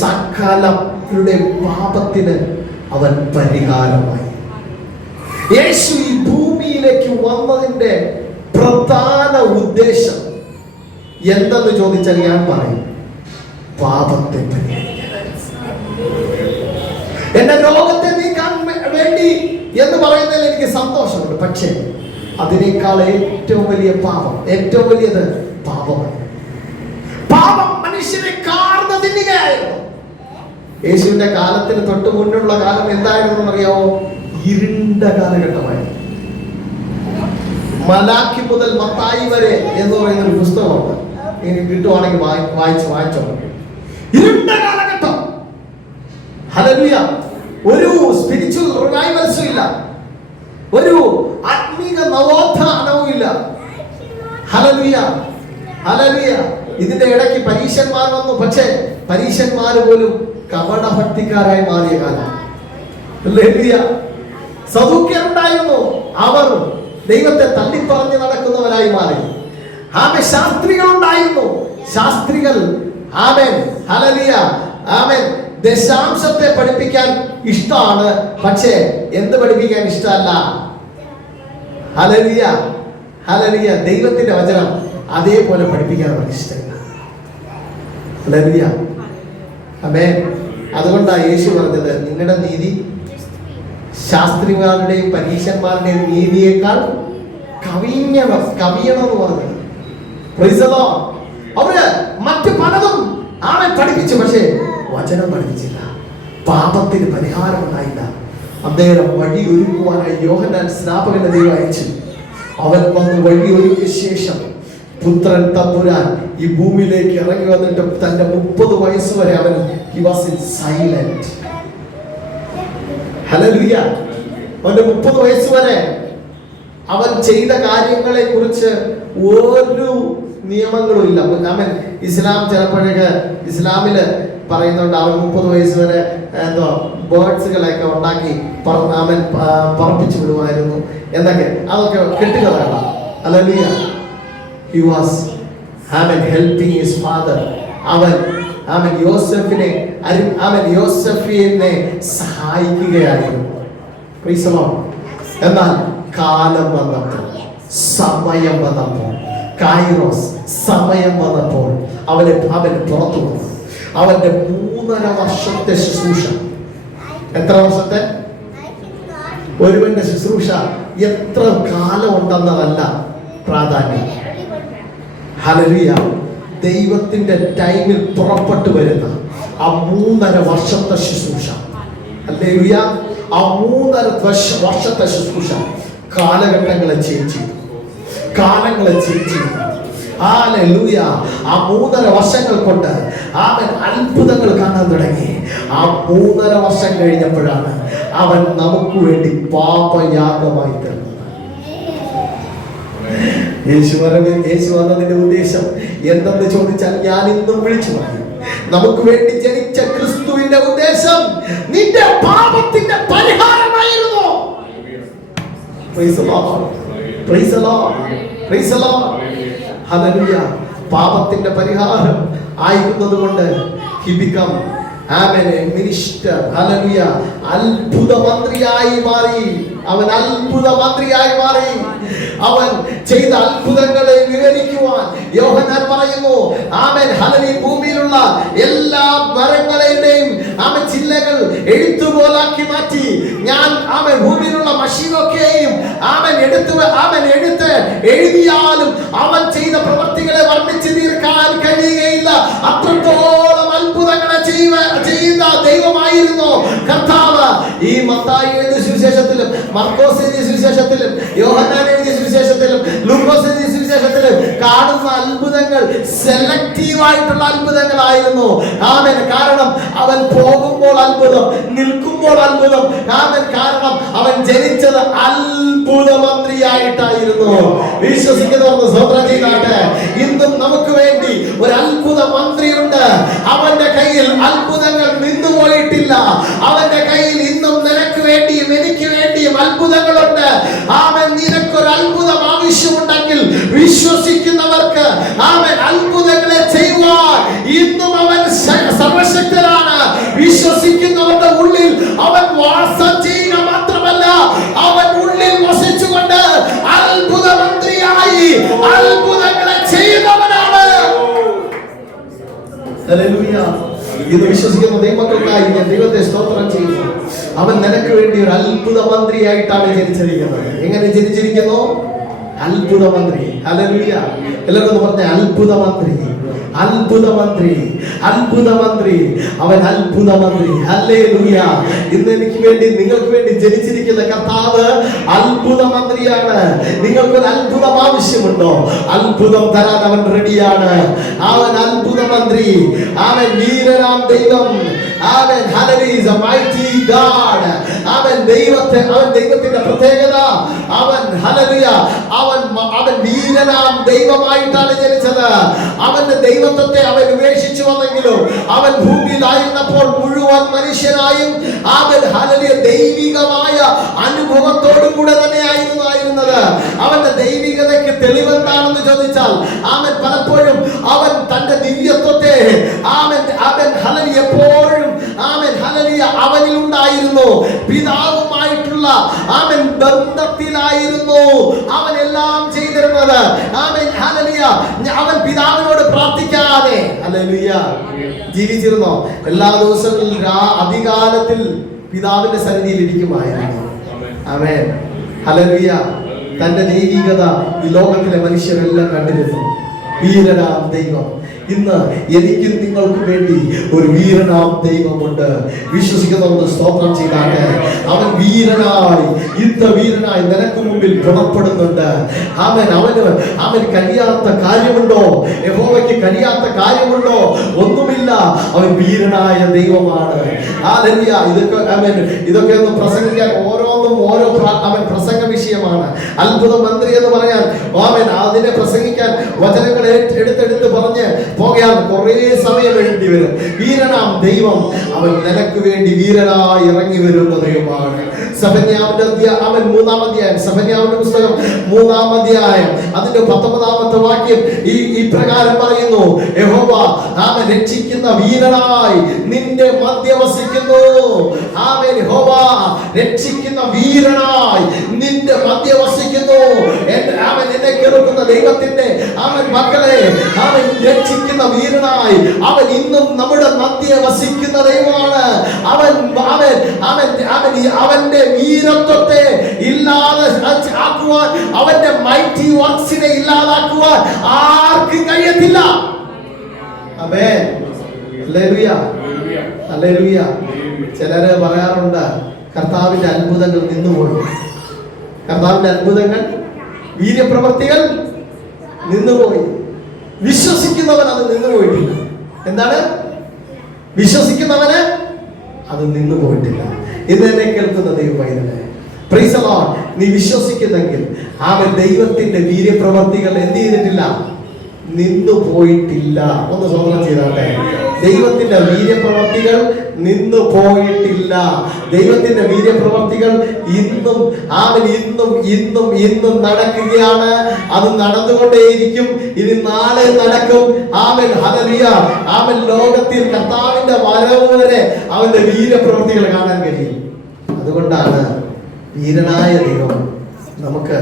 സകലരുടെ പാപത്തിന് അവൻ പരിഹാരമായി. യേശു ഈ ഭൂമിയിലേക്ക് വന്നതിന്റെ പ്രധാന ഉദ്ദേശം എന്തെന്ന് ചോദിച്ചാൽ ഞാൻ പറയും, പാപത്തെ പരിഹരിക്കാൻ, എന്റെ രോഗത്തെ നീക്കാൻ വേണ്ടി എന്ന് പറയുന്നതിൽ എനിക്ക് സന്തോഷമുണ്ട്. പക്ഷേ അതിനേക്കാൾ ഏറ്റവും വലിയ പാപം, ഏറ്റവും വലിയത് പാപമാണ്. പാപം മനുഷ്യനെ കാർന്നു തിന്നുകയായിരുന്നു. യേശുവിന്റെ കാലത്തിന് തൊട്ട് മുന്നുള്ള കാലം എന്തായിരുന്നു അറിയാമോ? ഇരുണ്ട കാലഘട്ടമായിരുന്നു. മലാഖി മുതൽ മത്തായി വരെ എന്ന് പറയുന്ന ഒരു പുസ്തകമുണ്ട്. ഇനി കിട്ടുവാണെങ്കിൽ വായിച്ചോ. ഇരുണ്ട കാലഘട്ടം. ഹല്ലേലൂയ. ഒരു സ്പിരിച്വൽ റിവൈവൽസും ഇല്ല, ഒരു ആത്മീക നവോത്ഥാനവും ഇല്ല. Hallelujah hallelujah. ഇതിന്റെ ഇടയ്ക്ക് പരീശന്മാർ വന്നു. പക്ഷേ പരീശന്മാർ പോലും കപടഭക്തിക്കാരായി മാറിയ കാലം. ഹല്ലേലൂയ. സദൂക്യരുണ്ടായിരുന്നു. അവർ ദൈവത്തെ തള്ളിപ്പറഞ്ഞ് നടക്കുന്നവരായി മാറി. ആമേൻ. ശാസ്ത്രികളുണ്ടായിരുന്നു. ശാസ്ത്രികൾ ആമേൻ ഹല്ലേലൂയ ആമേൻ ദശാംശത്തെ പഠിപ്പിക്കാൻ ഇഷ്ടമാണ്, പക്ഷേ എന്ത് പഠിപ്പിക്കാൻ ഇഷ്ടമല്ല. Hallelujah hallelujah. ദൈവത്തിന്റെ വചനം അതേപോലെ പഠിപ്പിക്കാൻ അവർക്ക് ഇഷ്ടമില്ല. ഹല്ലേലൂയ ആമേൻ. അതുകൊണ്ടാണ് യേശു പറഞ്ഞത്, നിങ്ങളുടെ നീതി ശാസ്ത്രിമാരുടെയും പരീക്ഷന്മാരുടെയും നീതിയേക്കാൾ കവിയണമെന്ന് പറഞ്ഞത്. Price the Lord. അവര് മറ്റു പലതും ആമേൻ പഠിപ്പിച്ചു, പക്ഷേ വചനം പഠിപ്പിച്ചില്ല. പാപത്തിന് പരിഹാരം ഉണ്ടായില്ല. അദ്ദേഹം വഴി ഒരുക്കുവാനായി യോഹന്നാൻ സ്നാപകനെ ദൈവം അയച്ചു. അവൻ വന്ന് വഴി ഒരുക്കിയ ശേഷം പുത്രൻ തമ്പുരാൻ ഈ ഭൂമിയിലേക്ക് ഇറങ്ങി വന്നിട്ട് തന്റെ 30 വയസ്സ് വരെ അവൻ he was in silent. Hallelujah. അവന്റെ 30 വയസ്സ് വരെ അവൻ ചെയ്ത കാര്യങ്ങളെ കുറിച്ച് ഒരു നിയമങ്ങളും ഇല്ല. അവൻ ഇസ്ലാം ചിലപ്പോഴൊക്കെ ഇസ്ലാമില് പറയുന്നുണ്ട് അവൻ 30 വയസ്സ് വരെ എന്തോ ബേർഡ്സുകളെയൊക്കെ ഉണ്ടാക്കി അവൻ പറപ്പിച്ചു വിടുമായിരുന്നു എന്നൊക്കെ. അതൊക്കെ കെട്ടുകഥകളാണ്. Hallelujah. He was helping his father. അവൻ യോസെഫിനെ സഹായിക്കുകയായിരുന്നു. Praise the Lord. എന്നാൽ കാലം വന്നപ്പോൾ, സമയം വന്നപ്പോൾ, കൈറോസ് സമയം വന്നപ്പോൾ അവൻ പുറത്തു വന്നു. അവന്റെ 3.5 വർഷത്തെ ശുശ്രൂഷ, എത്ര വർഷത്തെ? ഒരുവന്റെ ശുശ്രൂഷ എത്ര കാലം ഉണ്ടെന്നതല്ല പ്രാധാന്യം. ഹല്ലേലൂയ. ദൈവത്തിന്റെ ടൈമിൽ പുറപ്പെട്ടു വരുന്ന ആ 3.5 വർഷത്തെ ശുശ്രൂഷ, ഹല്ലേലൂയ, ആ 3.5 വർഷത്തെ ശുശ്രൂഷ കാലഘട്ടങ്ങളെ ചേഞ്ച് ചെയ്തു, കാലങ്ങളെ ചേഞ്ച് ചെയ്തു. ഹല്ലേലൂയ. ആ 3.5 വർഷങ്ങൾ കൊണ്ട് അവൻ അത്ഭുതങ്ങൾ കാണാൻ തുടങ്ങി. ആ 3.5 വർഷം കഴിഞ്ഞപ്പോഴാണ് അവൻ നമുക്ക് വേണ്ടി പാപയാഗമായി തീർന്നത്. യേശു വന്നതിന്റെ ഉദ്ദേശം എന്തെന്ന് ചോദിച്ചാൽ, ഞാൻ ഇന്നും വിളിച്ചു പറയും, നമുക്ക് വേണ്ടി ജനിച്ച ക്രിസ്തുവിന്റെ ഉദ്ദേശം നിന്റെ പാപത്തിന്റെ പരിഹാരമായിരുന്നു. Praise the Lord. Praise the Lord. Praise the Lord. Hallelujah. പാപത്തിന്റെ പരിഹാരം ആയിരുന്നത് കൊണ്ട് he become a minister. Hallelujah. അത്ഭുത മന്ത്രിയായി മാറി. അവൻ അത്ഭുത മന്ത്രിയായി മാറി. അവൻ ചെയ്ത അത്ഭുതങ്ങളെ വിവരിക്കുവാൻ യോഹന്നാൻ പറയുന്നു, ആമേൻ ഹല്ലേലൂയ, ഭൂമിയിലുള്ള എല്ലാ മരങ്ങളെയും ആമേൻ ചില്ലകൾ എഴുത്തുപോലാക്കി മാറ്റി. ഞാൻ ആമേൻ ഭൂമിയിലുള്ള മഷീനൊക്കെയും ആമേൻ എടുത്ത് എഴുതിയാലും അവൻ ചെയ്ത പ്രവൃത്തികളെ വർണ്ണിച്ചു തീർക്കാൻ കഴിയുകയില്ല. അത്രത്തോളം അത്ഭുതങ്ങളെ ചെയ്യുന്ന ദൈവമായിരുന്നു കർത്താവ്. ഈ മത്തായി എഴുതിയ സുവിശേഷത്തിലും മർക്കോസ് എഴുതിയ സുവിശേഷത്തിലും യോഹന്നാൻ എഴുതിയ സുവിശേഷത്തിലും ലൂക്കോസ് എഴുതിയ സുവിശേഷത്തിലും കാണുന്ന അത്ഭുതങ്ങൾ സെലക്റ്റീവ് ആയിട്ടുള്ള അത്ഭുതങ്ങളായിരുന്നു. ആമേൻ. കാരണം അവൻ പോകുമ്പോൾ അത്ഭുതം, നിൽക്കുമ്പോൾ അത്ഭുതം. ആമേൻ. കാരണം അവൻ ജനിച്ചത് അത്ഭുത മന്ത്രിയായിട്ടായിരുന്നു. വിശ്വസിക്കുന്നവർക്ക് സ്തോത്രം ചെയ്താട്ടെ. ഇന്നും നമുക്ക് വേണ്ടി ഒരു അത്ഭുത മന്ത്രിയുണ്ട്. അവന്റെ കയ്യിൽ അത്ഭുതങ്ങൾ നിന്നുപോയിട്ടില്ല. അവന്റെ കയ്യിൽ ഇന്നും നിനക്ക് വേണ്ടിയും എനിക്ക് വേണ്ടിയും അത്ഭുതങ്ങളുണ്ട്. ആമേൻ. നിനക്കൊരു അത്ഭുതം ആവശ്യമുണ്ടെങ്കിൽ വിശ്വസിക്കുന്നവർക്ക് ആമേൻ അത്ഭുതങ്ങളെ ചെയ്യുവാൻ ഇന്നും അവൻ സർവശക്തനാണ്. വിശ്വസിക്കുന്നവരുടെ ഉള്ളിൽ അവൻ വാസം ചെയ്യുക മാത്രമല്ല, അവൻ ഉള്ളിൽ വസിച്ചുകൊണ്ട് അത്ഭുത മന്ത്രിയായി അത്ഭുതങ്ങളെ ചെയ്യുന്നവനാണ്. ഹല്ലേലൂയ. ഇത് വിശ്വസിക്കുന്ന ദൈവമക്കൾക്കായി ഞാൻ ദൈവത്തെ സ്തോത്രം ചെയ്യുന്നു. അവൻ നിനക്ക് വേണ്ടി ഒരു അത്ഭുത മന്ത്രിയായിട്ടാണ് ജനിച്ചിരിക്കുന്നത്. എങ്ങനെ ജനിച്ചിരിക്കുന്നു? അത്ഭുത മന്ത്രി. ഹല്ലേലൂയ. എല്ലാവരും പറഞ്ഞ അത്ഭുത മന്ത്രി, അത്ഭുത മന്ത്രി, അത്ഭുത മന്ത്രി. അവൻ അത്ഭുത മന്ത്രി. ഹല്ലേലൂയ. ഇന്ന് എനിക്ക് വേണ്ടി നിങ്ങൾക്ക് വേണ്ടി ജനിച്ചിരിക്കുന്ന കർത്താവ് അത്ഭുത മന്ത്രിയാണ്. നിങ്ങൾക്കൊരു അത്ഭുതം ആവശ്യമുണ്ടോ? അത്ഭുതം തരാൻ അവൻ റെഡിയാണ്. അവൻ അത്ഭുത മന്ത്രി. അവൻ വീരനാം ദൈവം. അവൻ hallelujah is a mighty God. അവൻ ദൈവത്തിന്റെ പ്രത്യേകത, അവൻ ഹല്ലേലൂയ അവൻ വീരനാം ദൈവമായിട്ടാണ് ജനിച്ചത്. അവന്റെ ദൈവത്വത്തെ അവൻ ഉപേക്ഷിച്ചു വന്നെങ്കിലും അവൻ ഭൂമിയിലായിരുന്നപ്പോൾ മുഴുവൻ മനുഷ്യനായും അവൻ ഹല്ലേലൂയ ദൈവികമായ അനുഭവത്തോടും കൂടെ തന്നെയായിരുന്നു ആയിരുന്നത്. അവന്റെ ദൈവികതയ്ക്ക് തെളിവെന്താണെന്ന് ചോദിച്ചാൽ അവൻ പലപ്പോഴും അവൻ തന്റെ ദിവ്യത്വത്തെ അവൻ ഹല്ലേലൂയ എപ്പോഴും ഹല്ലേലൂയ അവനിൽ ഉണ്ടായിരുന്നു. പിതാവുമായിട്ടുള്ള അവൻ ബന്ധത്തിലായിരുന്നു അവൻ എല്ലാം ചെയ്തിരുന്നത്. ഹല്ലേലൂയ അവൻ പിതാവിനോട് പ്രാർത്ഥിക്കാതെ ഹല്ലേലൂയ ജീവിച്ചിരുന്നോ? എല്ലാ ദിവസവും അധികാലത്തിൽ പിതാവിന്റെ സന്നിധിയിൽ ഇരിക്കുമായിരുന്നു. Amen hallelujah. തന്റെ ദൈവികത ഈ ലോകത്തിലെ മനുഷ്യരെല്ലാം കണ്ടിരുന്നു. വീരനാം ദൈവം. ഇന്ന് എനിക്കും നിങ്ങൾക്കും വേണ്ടി ഒരു വീരനാം ദൈവമുണ്ട്. വിശ്വസിക്കുന്നവർ സ്തോത്രം ചെയ്താട്ടെ. അവൻ വീരനായി യുദ്ധവീരനായി നിനക്ക് മുമ്പിൽ പുറപ്പെടുന്നുണ്ട്. അവന് കഴിയാത്ത കാര്യമുണ്ടോ? യഹോവയ്ക്ക് കഴിയാത്ത കാര്യമുണ്ടോ? ഒന്നുമില്ല. അവൻ വീരനായ ദൈവമാണ്. ഹല്ലേലൂയ. ഇതൊക്കെ ഒന്ന് പ്രസംഗിക്കാൻ ഓരോന്നും ഓരോ പ്രസംഗ വിഷയമാണ്. അത്ഭുത മന്ത്രി എന്ന് പറയാൻ അതിനെ പ്രസംഗിക്കാൻ വചനങ്ങൾ എടുത്തെടുത്ത് പറഞ്ഞ് പോകാൻ കുറേ സമയം വേണ്ടി വരും. വീരനാം ദൈവം അവൻ നിനക്ക് വേണ്ടി വീരനായി ഇറങ്ങി വരുന്ന ദൈവമാണ്. സഫന്യാവിന്റെ 3-ാം അധ്യായം, സഫന്യാവിന്റെ പുസ്തകം 3-ാം അധ്യായം അതിന്റെ 19-ാമത്തെ വാക്യം ഈ പ്രകാരം പറയുന്നു: യഹോവ അവൻ രക്ഷിക്കുന്ന വീരനായി നിന്റെ മധ്യ വസിക്കുന്നു. യഹോവ രക്ഷിക്കുന്ന വീരനായി നിന്റെ മധ്യ വസിക്കുന്നു. എന്നെ കേൾക്കുന്ന ദൈവത്തിന്റെ മക്കളെ, അവൻ രക്ഷിക്കുന്ന വീരനായി അവൻ ഇന്നും നമ്മുടെ മധ്യ വസിക്കുന്ന ദൈവമാണ്. അവന്റെ വീരത്വത്തെ ഇല്ലാതെ ആക്കുവാൻ, അവന്റെ മൈറ്റി വർക്സിനെ ഇല്ലാതാക്കുവാൻ ആർക്കും കഴിയത്തില്ല. Amen hallelujah hallelujah. ചിലര് പറയാറുണ്ട് കർത്താവിന്റെ അത്ഭുതങ്ങൾ നിന്നുപോയി. കർത്താവിന്റെ അത്ഭുതങ്ങൾ, വീര്യപ്രവർത്തികൾ നിന്നുപോയി. വിശ്വസിക്കുന്നവൻ അത് നിന്നുപോയിട്ടില്ല. എന്താണ്? വിശ്വസിക്കുന്നവന് അത് നിന്നുപോയിട്ടില്ല. ഇത് എന്നെ കേൾക്കുന്ന ദൈവമൈതലേ, പ്രൈസ് ദി ലോർഡ്. നീ വിശ്വസിക്കുന്നെങ്കിൽ അവൻ ദൈവത്തിന്റെ വീര്യപ്രവർത്തികൾ എന്ത് ചെയ്തിട്ടില്ല? നിന്നു പോയിട്ടില്ല. ഒന്ന് സ്വന്തം ചെയ്താട്ടെ. ദൈവത്തിന്റെ വീര്യപ്രവർത്തികൾ നിന്നു പോയിട്ടില്ല. ദൈവത്തിന്റെ വീര്യപ്രവർത്തികൾ ഇന്നും ഇന്നും നടക്കുകയാണ്. അത് നടന്നുകൊണ്ടേയിരിക്കും. ഇനി നാളെ നടക്കും. ആമേൻ ഹല്ലേലൂയ. ആമേൻ. ലോകത്തിൽ കർത്താവിന്റെ വരവ് വരെ അവന്റെ വീര്യപ്രവർത്തികൾ കാണാൻ കഴിയും. അതുകൊണ്ടാണ് വീരനായ ദൈവം നമുക്ക്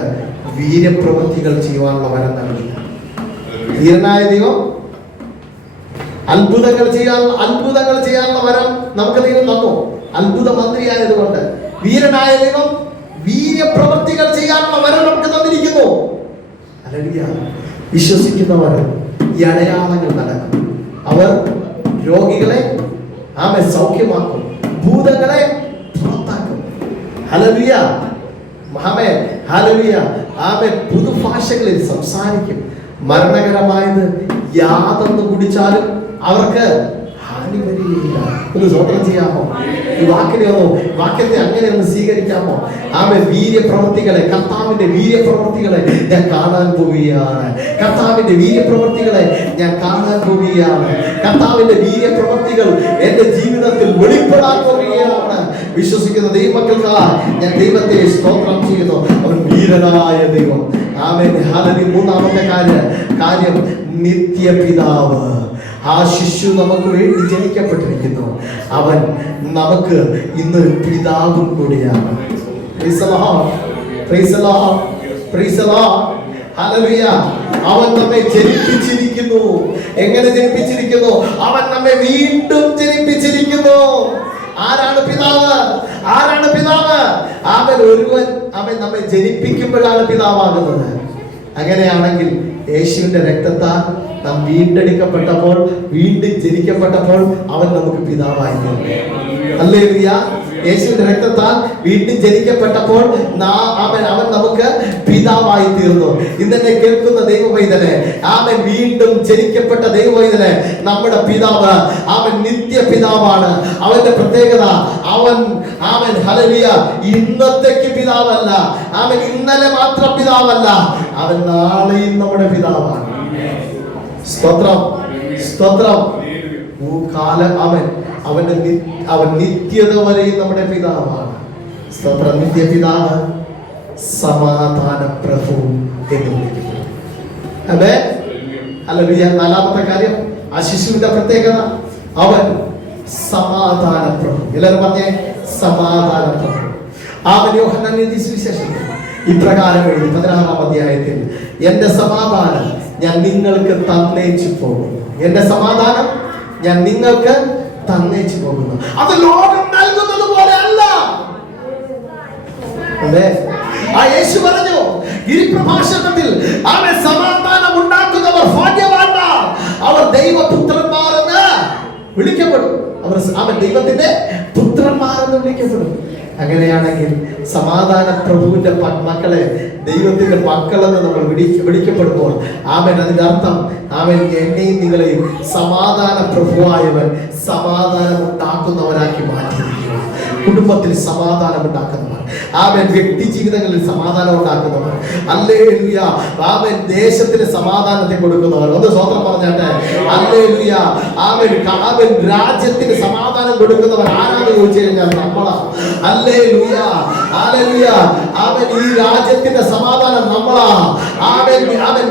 വീര്യപ്രവർത്തികൾ ചെയ്യുവാനുള്ള വരം നൽകുന്നത്. വീരനായ ദൈവം അത്ഭുതങ്ങൾ ചെയ്യാനുള്ള വരം നമുക്ക് ദൈവം തന്നു. അത്ഭുത മന്ത്രിയായതുകൊണ്ട് വീരനായ ദൈവം വീര്യപ്രവർത്തികൾ ചെയ്യാനുള്ള വരം നമുക്ക് തന്നിരിക്കുന്നു. ഹല്ലേലൂയ. വിശ്വസിക്കുന്നവർ ഈ അടയാളങ്ങൾ നടക്കും. അവർ രോഗികളെ സൗഖ്യമാക്കും, ഭൂതങ്ങളെ പുറത്താക്കും. ഹല്ലേലൂയ ആമേൻ ഹല്ലേലൂയ. ആമേൻ. പുതുഭാഷകളിൽ സംസാരിക്കും. മരണകരമായത് യാതൊന്ന് കുടിച്ചാലും അവർക്ക് ഹാനി വരികയില്ല. ഒന്ന് സ്വന്തം ചെയ്യാമോ? ഈ വാക്യത്തെ അങ്ങനെ ഒന്ന് സ്വീകരിക്കാമോ? ആമേൻ. വീര്യപ്രവർത്തികളെ, കർത്താവിന്റെ വീര്യപ്രവർത്തികളെ ഞാൻ കാണാൻ പോവുകയാണ്. കർത്താവിന്റെ വീര്യപ്രവർത്തികളെ ഞാൻ കാണാൻ പോവുകയാണ്. കർത്താവിന്റെ വീര്യപ്രവർത്തികൾ എന്റെ ജീവിതത്തിൽ വെളിപ്പെടാൻ പോവുകയാണ്. വിശ്വസിക്കുന്ന ദൈവമക്കൾക്ക് ഞാൻ ദൈവത്തെ സ്തോത്രം ചെയ്യുന്നു. അവൻ വീരനായ ദൈവം. Amen hallelujah. 3-ാമത്തെ കാര്യം നിത്യപിതാവ്. ആ ശിശു നമുക്ക് വേണ്ടി ജനിക്കപ്പെട്ടിരിക്കുന്നു. അവൻ നമുക്ക് ഇന്ന് പിതാവും കൂടിയാണ്. Price the Lord, price the Lord, price the lord. Hallelujah. അവൻ നമ്മെ ജനിപ്പിച്ചിരിക്കുന്നു. എങ്ങനെ ജനിപ്പിച്ചിരിക്കുന്നു? അവൻ നമ്മെ വീണ്ടും ജനിപ്പിച്ചിരിക്കുന്നു. ആരാണ് പിതാവ്? അവൻ നമ്മെ ജനിപ്പിക്കുമ്പോഴാണ് പിതാവാകുന്നത്. അങ്ങനെയാണെങ്കിൽ യേശുവിന്റെ രക്തത്താൽ നാം വീണ്ടെടുക്കപ്പെട്ടപ്പോൾ, വീണ്ടും ജനിക്കപ്പെട്ടപ്പോൾ അവൻ നമുക്ക് പിതാവായിരുന്നു. ഹല്ലേലൂയ. യേശുവിന്റെ രക്തത്താൽ വീണ്ടും ജനിക്കപ്പെട്ടപ്പോൾ അവൻ നമുക്ക് പിതാവായി തീർന്നു. ഇന്നെ കേൾക്കുന്ന ദൈവവൈതനെ, അവൻ വീണ്ടും ജനിക്കപ്പെട്ട ദൈവവൈതനെ, നമ്മുടെ പിതാവ് അവൻ നിത്യ പിതാവാണ്. അവന്റെ പ്രത്യേകത അവൻ ഹല്ലേലൂയ ഇന്നത്തേക്ക് പിതാവല്ല, അവൻ ഇന്നലെ മാത്രം പിതാവല്ല, അവൻ നാളെയും നമ്മുടെ പിതാവാണ്. സ്തോത്രം സ്തോത്രം. അവൻ നിത്യത വരെയും നമ്മുടെ പിതാവാണ്. സ്തോത്രം. നിത്യപിതാവ് സമാധാന പ്രഭു എന്ന് വിളിക്കുന്നു. അതെ ഹല്ലേലൂയ. നാലാമത്തെ കാര്യം, ആ ശിശുവിന്റെ പ്രത്യേകത അവൻ സമാധാന പ്രഭു. എല്ലാവരും പറഞ്ഞേ സമാധാന പ്രഭു. അവൻ യോഹന്നാൻ എഴുതിയ സുവിശേഷത്തിൽ ഇപ്രകാരം എഴുതി 16-ാം അധ്യായത്തിൽ, എന്റെ സമാധാനം ഞാൻ നിങ്ങൾക്ക് തന്നേച്ചു പോകുന്നു. എന്റെ സമാധാനം ഞാൻ നിങ്ങൾക്ക് തന്നേച്ചു പോകുന്നു. അത് ലോകം നൽകുന്നത് പോലെ അല്ല. അതെ, ആ യേശു പറഞ്ഞു ഗിരിപ്രഭാഷണത്തിൽ, അവൻ സമാധാനം ഉണ്ടാക്കുന്നവർ ഭാഗ്യവാന്മാർ, അവർ ദൈവപുത്രന്മാരെന്ന് വിളിക്കപ്പെടും. അവൻ ദൈവത്തിന്റെ പുത്രന്മാരെന്ന് വിളിക്കപ്പെടും. അങ്ങനെയാണെങ്കിൽ സമാധാന പ്രഭുവിന്റെ മക്കളെ ദൈവത്തിന്റെ മക്കളെന്ന് നമ്മൾ വിളിക്കപ്പെടുമ്പോൾ അതിന്റെ അർത്ഥം എന്നെയും നിങ്ങളെയും സമാധാന പ്രഭുവായവൻ സമാധാനം ഉണ്ടാക്കുന്നവരാക്കി മാറ്റിയിരിക്കുക. കുടുംബത്തിൽ സമാധാനം ഉണ്ടാക്കുന്നവർ, വ്യക്തി ജീവിതങ്ങളിൽ സമാധാനം ഉണ്ടാക്കുന്നവർ, ഹല്ലേലൂയ, ദേശത്തിന് സമാധാനത്തെ കൊടുക്കുന്നവർ. ഒന്ന് സ്വതന്ത്രം പറഞ്ഞാട്ടെ. ഹല്ലേലൂയ. രാജ്യത്തിന് സമാധാനം കൊടുക്കുന്നവർ ആരാന്ന് ചോദിച്ചു കഴിഞ്ഞാൽ നമ്മളാ. Hallelujah hallelujah. ഈ രാജ്യത്തിന്റെ സമാധാനം നമ്മളാ.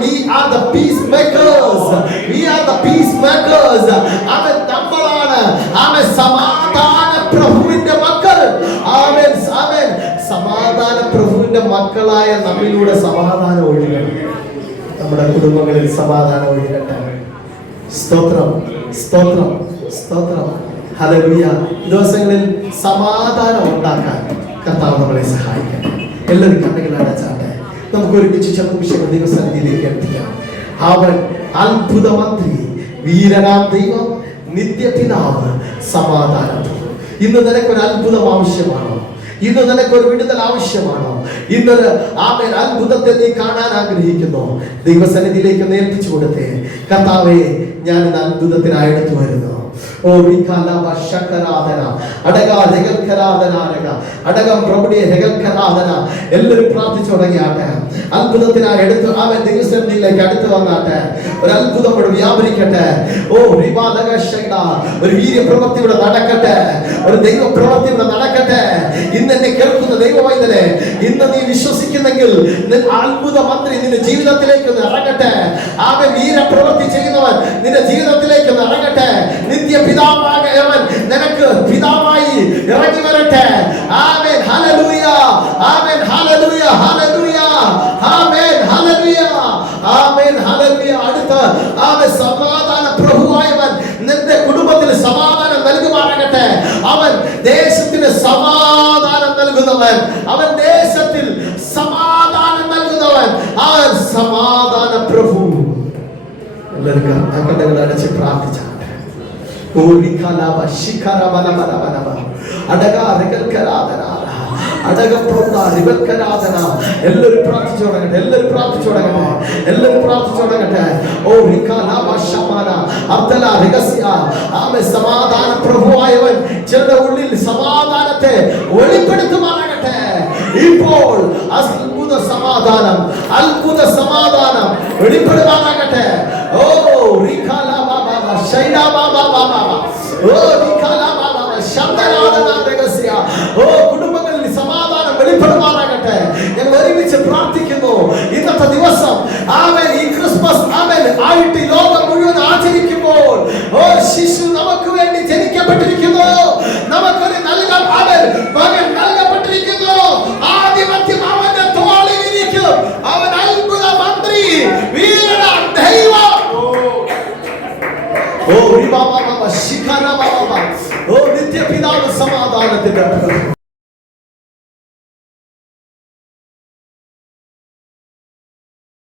we are the peacemakers. We are the peacemakers. നമ്മളാണ് സമാധാന പ്രഭുവിന്റെ മക്കൾ. സമാധാന പ്രഭുവിന്റെ മക്കളായ നമ്മിലൂടെ സമാധാനം ഒഴുകണം. നമ്മുടെ കുടുംബങ്ങളിൽ സമാധാനം ഒഴുകട്ടെ. സ്തോത്രം സ്തോത്രം സ്തോത്രം. ഹല്ലേലൂയ. ദിവസങ്ങളിൽ സമാധാനം ഉണ്ടാക്കാൻ കർത്താവ് നമ്മളെ സഹായിക്കട്ടെ. എല്ലാവരും കണ്ണുകൾ അടച്ചാട്ടെ. നമുക്ക് ഒരുമിച്ച് ചതുർവിഷയം ദൈവസന്നിധിയിലേക്ക് എത്തിക്കാം. അവൻ അത്ഭുത മന്ത്രി, വീരനാം ദൈവം, നിത്യപിതാവ്, സമാധാനം. ഇന്ന് നിനക്കൊരു അത്ഭുതം ആവശ്യമാണോ? ഇന്ന് നിനക്കൊരു വിടുതൽ ആവശ്യമാണോ? ഇന്നൊരു അത്ഭുതത്തെ നീ കാണാൻ ആഗ്രഹിക്കുന്നു? ദൈവസന്നിധിയിലേക്ക് ഏൽപ്പിച്ചു കൊടുത്തേ. കർത്താവേ, ഞാൻ ഇന്ന് അത്ഭുതത്തിനായി എടുത്തു വരുന്നു. എല്ലാവരും പ്രാർത്ഥിച്ചു തുടങ്ങിയാട്ടെ. അത്ഭുതത്തിനായി എടുത്ത് ദൈവസന്നിധിയിലേക്ക് അടുത്ത് വന്നാട്ടെ. ഒരു അത്ഭുതം ഇവിടെ വ്യാപരിക്കട്ടെ. ഒരു വീര്യപ്രവൃത്തി ഇവിടെ നടക്കട്ടെ. ഒരു ദൈവപ്രവൃത്തി ഇവിടെ നടക്കട്ടെ. ഇന്ന് എന്നെ കേൾക്കുന്ന ദൈവവൈതനെ, ഇന്ന് നീ വിശ്വസിക്കുന്നെങ്കിൽ അത്ഭുത മന്ത്രി നിന്റെ ജീവിതത്തിലേക്ക് ഇറങ്ങട്ടെ. വീരപ്രവൃത്തി ചെയ്യുന്നവൻ നിന്റെ ജീവിതത്തിലേക്ക് ഇറങ്ങട്ടെ. നിത്യ പിതാവായവൻ നിനക്ക് പിതാവായി ഇറങ്ങി വരട്ടെ. ആമേൻ ഹല്ലേലൂയ. Amen hallelujah. ഹല്ലേലൂയ. ആമേൻ ഹല്ലേലൂയ. Amen hallelujah. അടുത്ത സമാധാന പ്രഭുവായവൻ നിന്റെ കുടുംബത്തിൽ സമാധാനം നൽകുമാറാകട്ടെ. അവൻ ദേശത്തിന് സമാധാനം നൽകുന്നവൻ, അവൻ ദേശത്തിൽ സമാധാനം നൽകുന്നവൻ, അവൻ സമാധാന പ്രഭു. എല്ലാവർക്കും കണ്ണുകൾ അടച്ച് പ്രാർത്ഥിച്ചാട്ടെ. എല്ലാവരും പ്രാർത്ഥിച്ചു തുടങ്ങട്ടെ. എല്ലാവരും പ്രാർത്ഥിച്ചു തുടങ്ങട്ടെ. എല്ലാവരും പ്രാർത്ഥിച്ചു തുടങ്ങട്ടെ. സമാധാന പ്രഭുവായവൻ ചിലരുടെ ഉള്ളിൽ സമാധാനത്തെ വെളിപ്പെടുത്തുമാറാകട്ടെ. ഇപ്പോൾ അത്ഭുത സമാധാനം, അത്ഭുത സമാധാനം വെളിപ്പെടുവാനാകട്ടെ. കുടുംബങ്ങളിൽ സമാധാനം വെളിപ്പെടുവാനാകട്ടെ. ഞങ്ങൾ ഒരുമിച്ച് പ്രാർത്ഥിക്കുന്നു. ഇന്നത്തെ ദിവസം ഈ ക്രിസ്മസ് ആയിട്ട് ലോകം മുഴുവൻ ആചരിക്കുമ്പോൾ ശിശു നമുക്ക് വേണ്ടി ജനിക്കപ്പെട്ടിരിക്കുന്നു. നമുക്കൊരു മകൻ നൽകപ്പെട്ടിരിക്കുന്നു. ആധിപത്യം അവന്റെ തോളിലിരിക്കും. അവൻ അത്ഭുത മന്ത്രി, വീരനാം ദൈവം. നിത്യപിതാവ് സമാധാനത്തിന്റെ